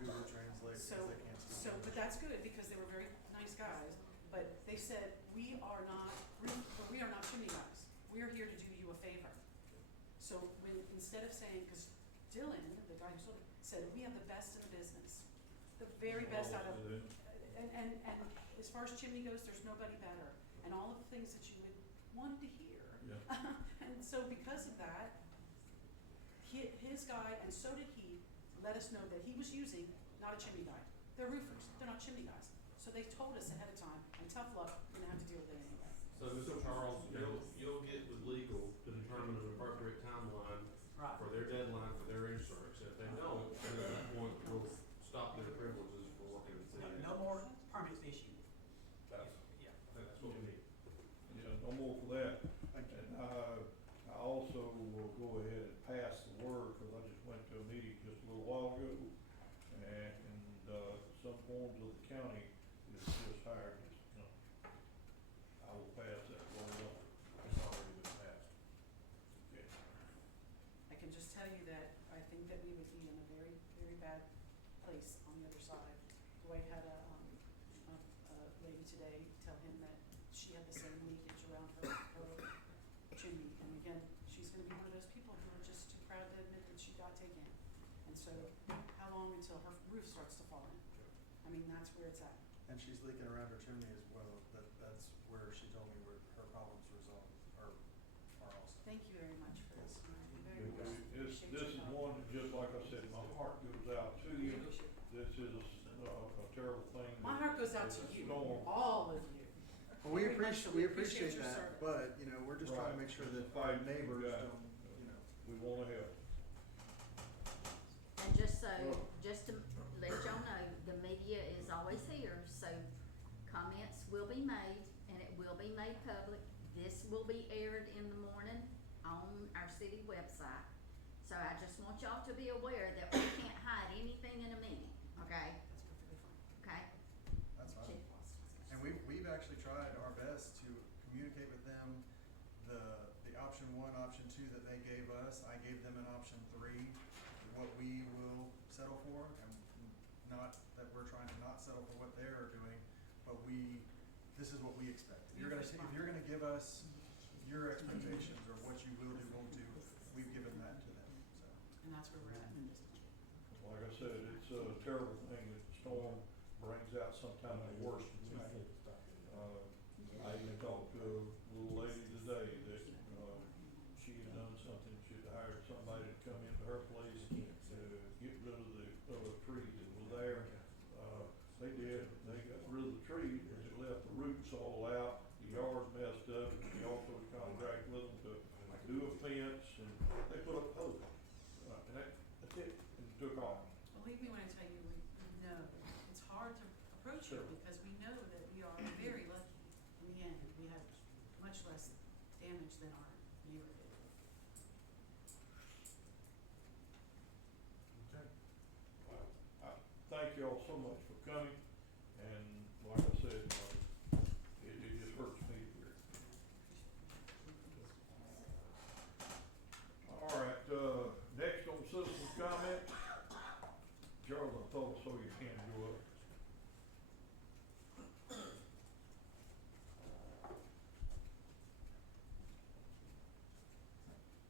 Google Translate, because So, they can't speak so, English. but that's good, because they were very nice guys, but they said, we are not chimney guys, we are here to do you a favor. So instead of saying, because Dylan, the guy who sold it, said, we have the best in the business, the very best out of, and as far as chimney goes, there's nobody better, and all of the things that you would want to hear. Yeah. And so because of that, his guy, and so did he, let us know that he was using, not a chimney guy. They're roofers, they're not chimney guys. So they told us ahead of time, and tough luck, we're gonna have to deal with it anyway. So, Mr. Charles, you'll get with legal to determine an appropriate timeline Right. for their deadline for their insurance. If they don't, then at that point, we'll stop their privileges for working in the city. No more permits issued. That's, Yeah. I think that's what we need. Yeah, no more for that. Thank you. And I also will go ahead and pass the word, cause I just went to a meeting just a little while ago. And some forms of the county is just hired, I will pass that word on. It's already been passed. Okay. I can just tell you that I think that we would be in a very, very bad place on the other side. Dwight had a lady today tell him that she had the same leakage around her chimney. And again, she's gonna be one of those people who are just too proud to admit that she got taken. And so, how long until her roof starts to fall in? I mean, that's where it's at. And she's leaking around her chimney as well, that's where she told me where her problems are also. Thank you very much for this. I very much This appreciate your is help. one, that just like I said, my heart goes out to you. This is a terrible thing. My heart goes out to It's a you, storm. all of you. Well, we Very much so. appreciate, we We appreciate appreciate your that, service. but, we're just trying to make sure that Right. our Fight for neighbors you guys. don't, We wanna help. And just to let y'all know, the media is always here, so comments will be made and it will be made public. This will be aired in the morning on our city website. So I just want y'all to be aware that we can't hide anything doing in a meeting, okay? That's perfectly fine. Okay? That's fine. Chief. And we've actually tried our best to communicate with them the option one, option two that they gave us. I gave them an option three, what we will settle for, and not that we're trying to not settle for what they're doing, but this is what we expect. If you're gonna give us your expectations or what you will do, won't do, we've given that to them, so. And that's where we're at. Like I said, it's a terrible thing that the storm brings out sometimes the worst in people. I even talked to a little lady today that, she had done something, she'd hired somebody to come into her place to get rid of the trees that were there. They did, they got rid of the trees, but it left the roots all out, the yard's messed up, and they also contract with them to do a fence, and they put up posts. And that's it, and it took off. Believe me when I tell you, we know, it's hard to approach it Sure. because we know that we are very lucky. In the end, we have much less damage than our neighbor did. Okay. Well, I thank you all so much for coming, and like I said, it just hurts me to hear. All right, next on citizens' comments. Charles, I thought I saw your hand go up.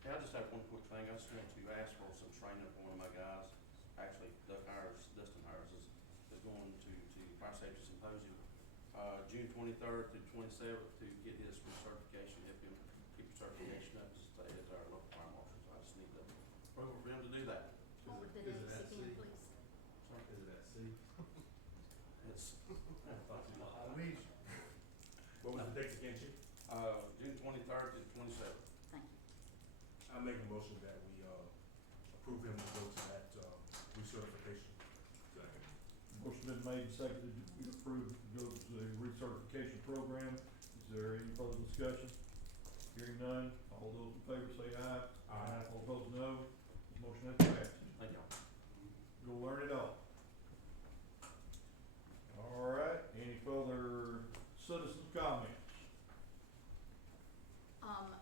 Yeah, I just have one quick thing. I just want to ask for some training for one of my guys. Actually, Doug Hires, Dustin Hires is going to Fire Safety Symposium, June 23rd through 27th to get his recertification, help him keep his certification up as our local fire marshal. So I just need the approval for him to do that. What would the Is it dates at again, sea? please? Is it at sea? It's, What was the date again, Chief? June 23rd to 27th. Thank you. I make a motion that we, approve him to go to that, recertification. Second. Motion been made and seconded, we approve to go to the recertification program. Is there any further discussion? Hearing none, all those in favor say aye. Aye. All opposed, no. Motion has passed. Thank y'all. Go learn it all. All right, any further citizens' comments?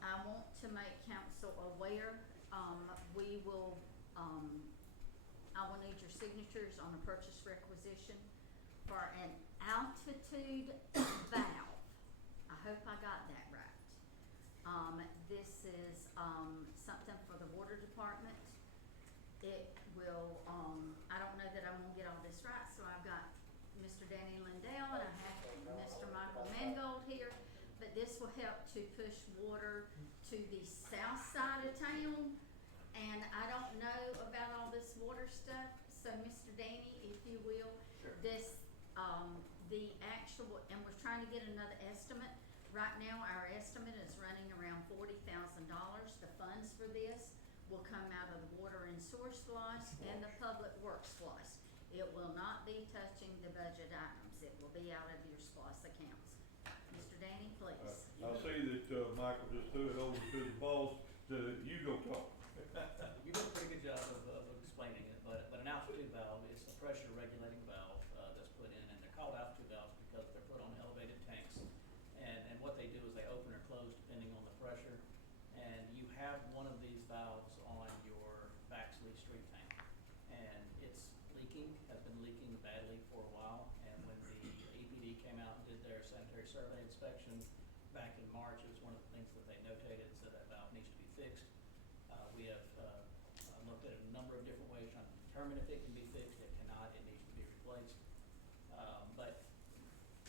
I want to make council aware, we will, I will need your signatures on a purchase requisition for an altitude valve. I hope I got that right. This is, something for the water department. It will, I don't know that I'm gonna get all this right, so I've got Mr. Danny Lindell and I have Mr. Michael Mangold here. But this will help to push water to the south side of town. And I don't know about all this water stuff, so Mr. Danny, if you will. Sure. This, the actual, and we're trying to get another estimate. Right now, our estimate is running around $40,000. The funds for this will come out of the water and sewer SPLOST and the public works SPLOST. It will not be touching the budget items. It will be out of your SPLOST accounts. Mr. Danny, please. I see that, Michael just threw it over to the boss, you go talk. You did a pretty good job of explaining it, but an altitude valve is a pressure regulating valve that's put in, and they're called altitude valves because they're put on elevated tanks. And what they do is they open or close depending on the pressure. And you have one of these valves on your Baxley street tank, and it's leaking, has been leaking badly for a while. And when the EPD came out and did their sanitary survey inspection back in March, it was one of the things that they notated and said that valve needs to be fixed. We have looked at it a number of different ways trying to determine if it can be fixed. It cannot. It needs to be replaced. But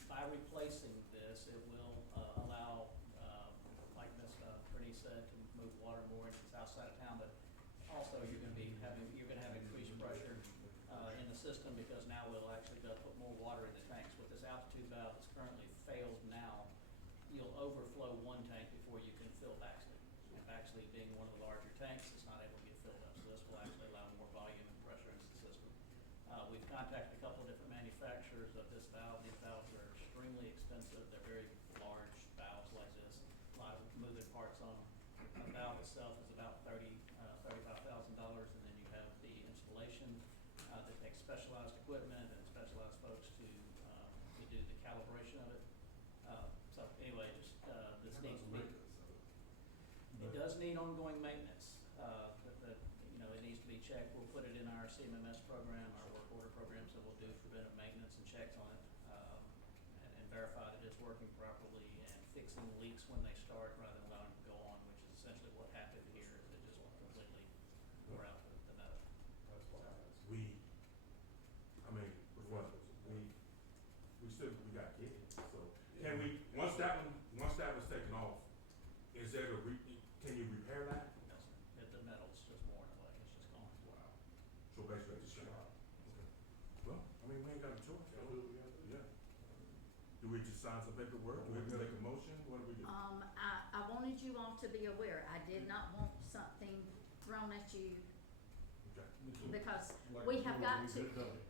by replacing this, it will allow, like Ms. Bernice said, to move water more into the south side of town. But also, you're going to have increased pressure in the system because now we'll actually be able to put more water in the tanks. With this altitude valve that's currently failed now, you'll overflow one tank before you can fill Baxley. And Baxley being one of the larger tanks, it's not able to get filled up. So this will actually allow more volume and pressure into the system. We've contacted a couple of different manufacturers of this valve. These valves are extremely expensive. They're very large valves like this. A lot of moving parts on them. The valve itself is about $35,000, and then you have the installation that takes specialized equipment and specialized folks to do the calibration of it. So anyway, just, this needs to be, it does need ongoing maintenance. It needs to be checked. We'll put it in our CMMS program, our work order programs that we'll do preventive maintenance and checks on it, and verify that it's working properly and fixing leaks when they start rather than allowing them to go on, which is essentially what happened here, is it just completely wore out the metal. That's what happens. We got kids, so, can we, once that was taken off, is there can you repair that? No, sir. The metal's just worn away, it's just gone. Wow. So basically, it's shut out. Okay. Well, we ain't got a choice. Gotta do what we gotta do. Yeah. Do we just sign some paperwork? Do we have to make a motion? What do we do? I wanted you all to be aware, I did not want something thrown at you Okay. because Like we have before, got we to, did done it.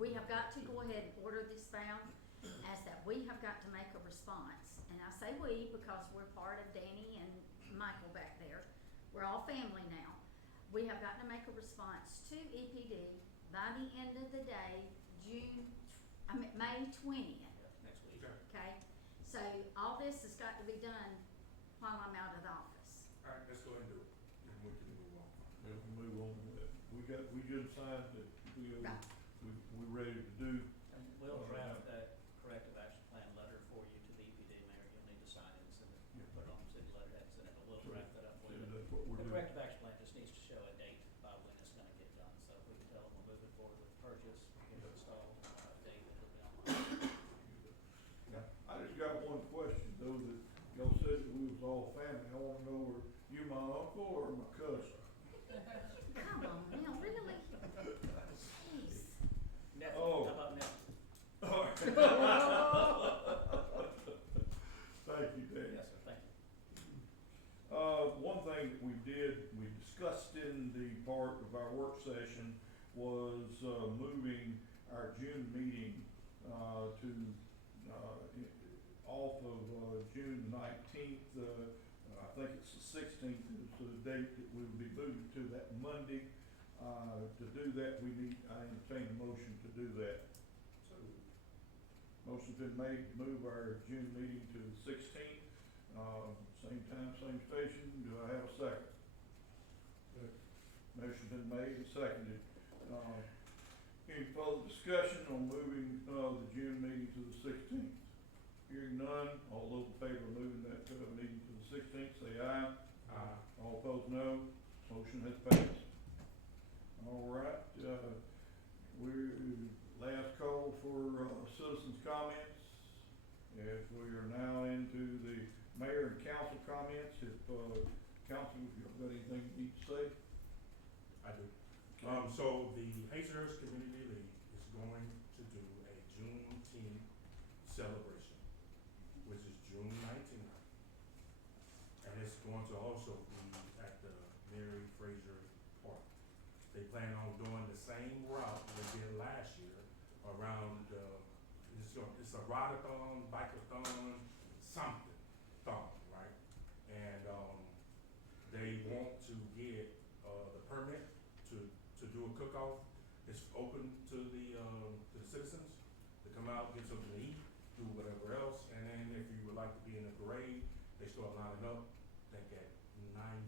we have got to go ahead and order this valve, as that we have got to make a response. And I say we because we're part of Danny and Michael back there. We're all family now. We have got to make a response to EPD by the end of the day, May 20th, Next week. Okay. okay? So all this has got to be done while I'm out of the office. All right, let's go ahead and do it, and we can move on. Yeah, we move on with it. We just signed that Right. we ready to do. And we'll draft that corrective action plan letter for you to the EPD, Mayor. You'll need to sign it and send it, put it on city letterhead, send it, but we'll draft that up for So you. that's what we're The doing. corrective action plan just needs to show a date by when it's gonna get done, so if we can tell them we're moving forward with the purchase, get it installed, date, it'll be online. I just got one question though, that y'all said that we was all family. I wanna know, are you my uncle or my cousin? Come on now, really? Jeez. Nephew, Oh. how about nephew? Thank you, Dan. Yes, sir, thank you. One thing that we discussed in the part of our work session was, moving our June meeting, to, off of, June 19th, I think it's the 16th is the date that we will be moving to that Monday. To do that, I entertain a motion to do that. So, Motion's been made to move our June meeting to the 16th, same time, same station. Do I have a second? Motion's been made and seconded. Any further discussion on moving, the June meeting to the 16th? Hearing none, all those in favor of moving that, meeting to the 16th, say aye. All opposed, no. Motion has passed. All right, last call for, citizens' comments. As we are now into the mayor and council comments, if, council, if you've got anything you need to say. I do. So the Hazelhurst Community League is going to do a Juneteenth celebration, which is June 19th. And it's going to also be at the Mary Fraser Park. They plan on doing the same route they did last year around, it's a ride-a-thon, bike-a-thon, something, right? And, they want to get, the permit to do a cook-off. It's open to the citizens to come out, get something to eat, do whatever else. And then if you would like to be in the parade, they start lining up, I think at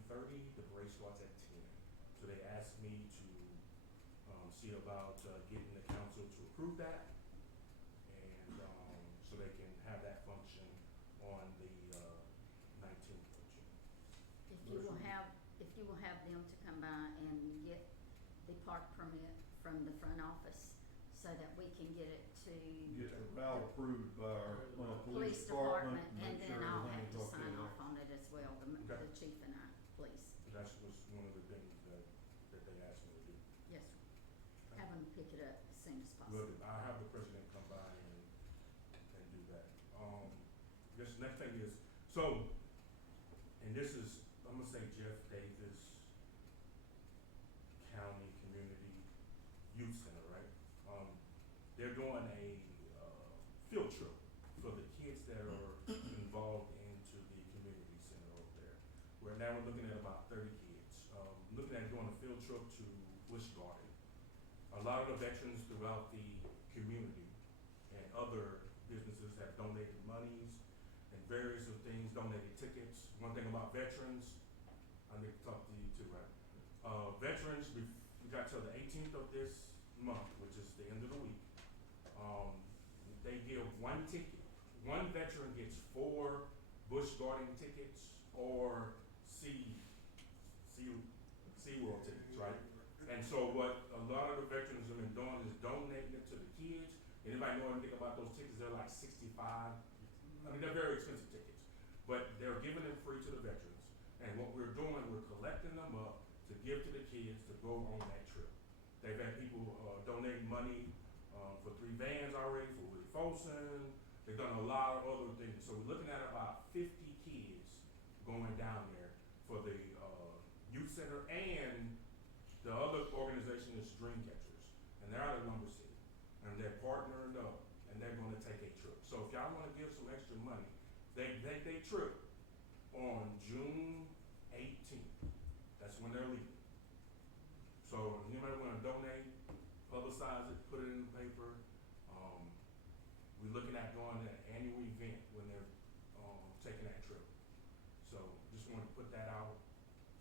9:30, the parade starts at 10. So they asked me to, see about, getting the council to approve that. And, so they can have that function on the, 19th of June. If you will have them to come by and get the park permit from the front office so that we can get it to Get the route approved by our, police department, and make then sure I'll have everything's to okay sign there. off on it as well, Okay. the chief and I, please. That was one of the things that they asked me to do. Yes, sir. Have them pick it up as soon as possible. Good, I'll have the president come by and do that. This next thing is, so, and this is, I'm gonna say Jeff Davis County Community Youth Center, right? They're doing a, field trip for the kids that are involved into the community center over there. Right now, we're looking at about 30 kids. Looking at doing a field trip to Busch Garden. A lot of the veterans throughout the community and other businesses have donated monies and various of things, donated tickets. One thing about veterans, I need to talk to you too, right? Veterans, we got till the 18th of this month, which is the end of the week. They give one ticket. One veteran gets 4 Busch Gardens tickets or SeaWorld tickets, right? And so what a lot of the veterans have been doing is donating it to the kids. Anybody know anything about those tickets? They're like $65. I mean, they're very expensive tickets, but they're giving them free to the veterans. And what we're doing, we're collecting them up to give to the kids to go on that trip. They've had people donate money for 3 vans already for Willie Folsom. They've done a lot of other things. So we're looking at about 50 kids going down there for the youth center, and the other organization is Dreamcatchers, and they're out of Lumber City, and they're partnering up, and they're going to take a trip. So if y'all want to give some extra money, they trip on June 18th. That's when they're leaving. So if anybody want to donate, publicize it, put it in the paper. We're looking at going to an annual event when they're taking that trip. So just wanted to put that out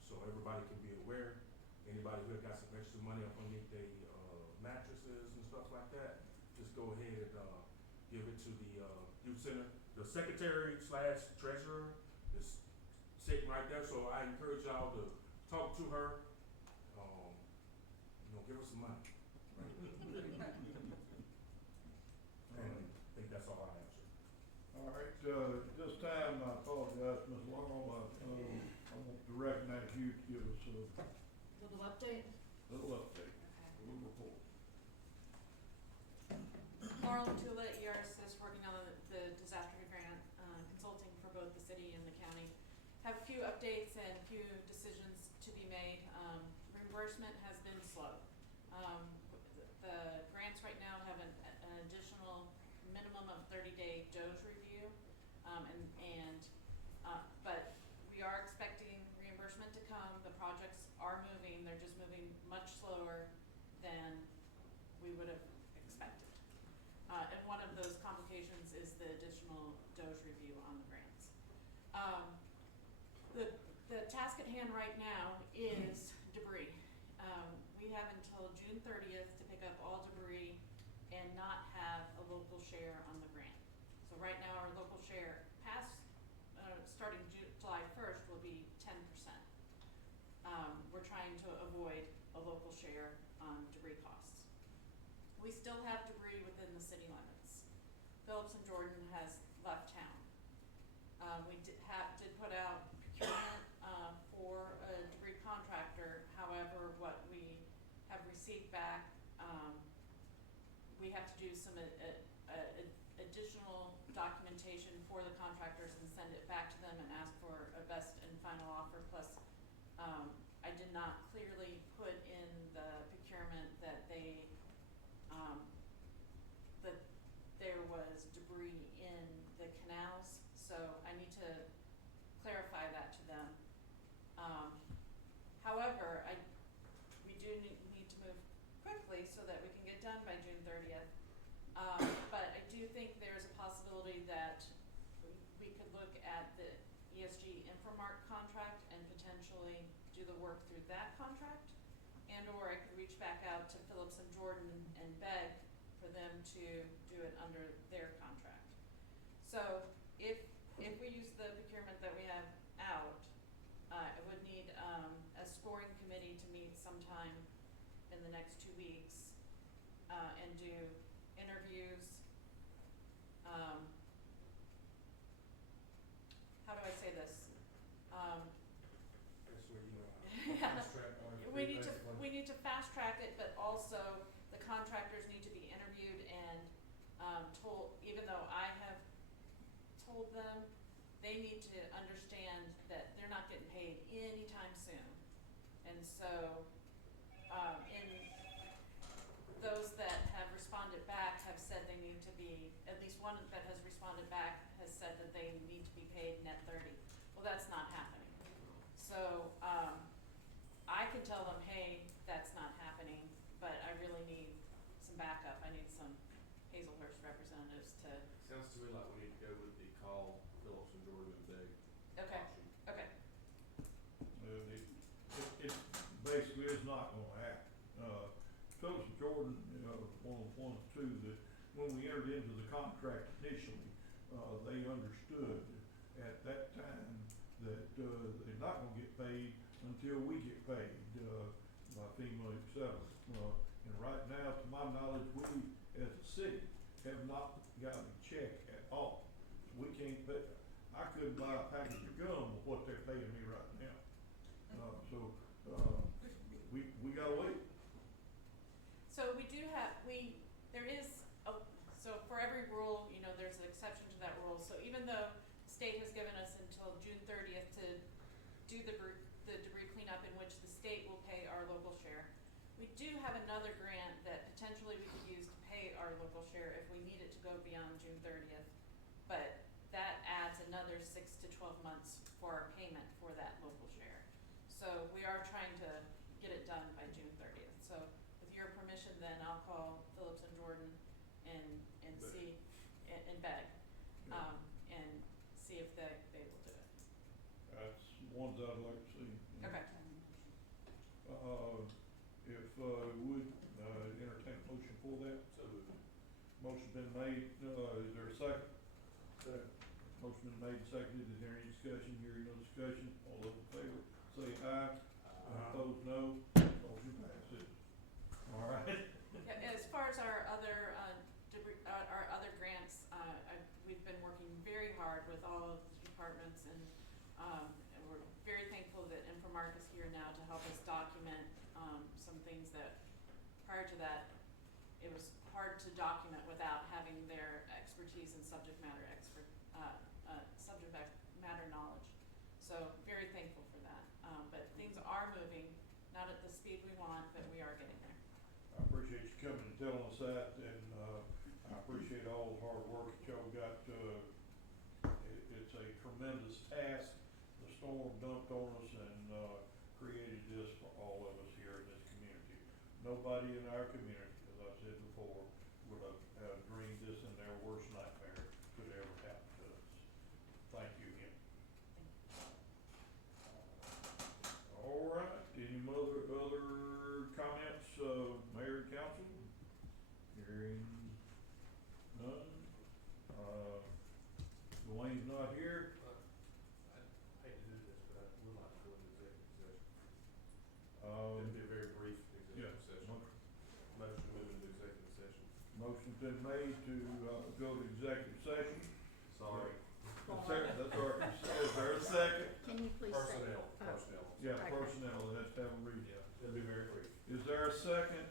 so everybody can be aware. Anybody who got some extra money up underneath their mattresses and stuff like that, just go ahead and give it to the youth center. The secretary/treasurer is sitting right there, so I encourage y'all to talk to her. Give her some money. And I think that's all I have, sir. All right, this time, I apologize, Ms. Laurel, I want to recognize you to give us a Little update? little update, a little report. Laurel Matula, ERS, is working on the disaster grant, consulting for both the city and the county. Have a few updates and a few decisions to be made. Reimbursement has been slow. The grants right now have an additional minimum of 30-day DOJ review, but we are expecting reimbursement to come. The projects are moving. They're just moving much slower than we would have expected. And one of those complications is the additional DOJ review on the grants. The task at hand right now is debris. We have until June 30th to pick up all debris and not have a local share on the grant. So right now our local share starting July 1st will be 10%. We're trying to avoid a local share on debris costs. We still have debris within the city limits. Phillips and Jordan has left town. We did put out procurement for a debris contractor. However, what we have received back, we have to do some additional documentation for the contractors and send it back to them and ask for a best and final offer. Plus, I did not clearly put in the procurement that that there was debris in the canals, so I need to clarify that to them. However, we do need to move quickly so that we can get done by June 30th. But I do think there's a possibility that we could look at the ESG Inframark contract and potentially do the work through that contract, or I could reach back out to Phillips and Jordan and beg for them to do it under their contract. So if we use the procurement that we have out, I would need a scoring committee to meet sometime in the next 2 weeks and do interviews. How do I say this? That's where Yeah. fast track on it. We need to fast track it, but also the contractors need to be interviewed and told, even though I have told them, they need to understand that they're not getting paid anytime soon. And so, in those that have responded back have said they need to be, at least one that has responded back has said that they need to be paid net 30. Well, that's not happening. So, I can tell them, hey, that's not happening, but I really need some backup, I need some Hazelhurst representatives to, Sounds to me like we need to go with the call Phillips and Jordan and Day okay, option. okay, It basically is not gonna happen. Phillips and Jordan, one of the ones too, that when we entered into the contract initially, they understood at that time that, they're not gonna get paid until we get paid, by FEMA, et cetera. And right now, to my knowledge, we, as a city, have not gotten a check at all. We can't pay, I couldn't buy a package of gum with what they're paying me right now. We gotta wait. so we do have, there is, so for every rule, you know, there's an exception to that rule, so even though the state has given us until June 30th to do the debris cleanup in which the state will pay our local share, we do have another grant that potentially we could use to pay our local share if we need it to go beyond June 30th. But that adds another 6 to 12 months for our payment for that local share. So we are trying to get it done by June 30th. So with your permission, then I'll call Phillips and Jordan and Beg. see, and beg, Yeah. and see if they will do it. That's ones I'd like to see. Okay. If, would, entertain a motion for that? So moved. Motion's been made, is there a second? Second. Motion been made and seconded, is there any discussion? Hearing no discussion, all those in favor, say aye. Opposed, no. Motion passes. All right. Yeah, as far as our other, our other grants, we've been working very hard with all of the departments and we're very thankful that Infomark is here now to help us document, some things that, prior to that, it was hard to document without having their expertise and subject matter knowledge. So very thankful for that. But things are moving, not at the speed we want, but we are getting there. I appreciate you coming and telling us that, and, I appreciate all the hard work that y'all got, it's a tremendous task. The storm dumped on us and, created this for all of us here in this community. Nobody in our community, as I said before, would have dreamed this in their worst nightmare could ever happen to us. Thank you again. All right, any other comments, mayor and council? Hearing none. Dwayne's not here. I hate to do this, but I would like to go into executive session. Um, It'll be a very brief yeah, executive session. Motion to move into executive session. motion's been made to, go to executive session. Sorry. That's all right. Is there a second? Can you please say? Personnel. Yeah, Okay. personnel, it has to have a reading. Yeah, it'll be very brief. Is there a second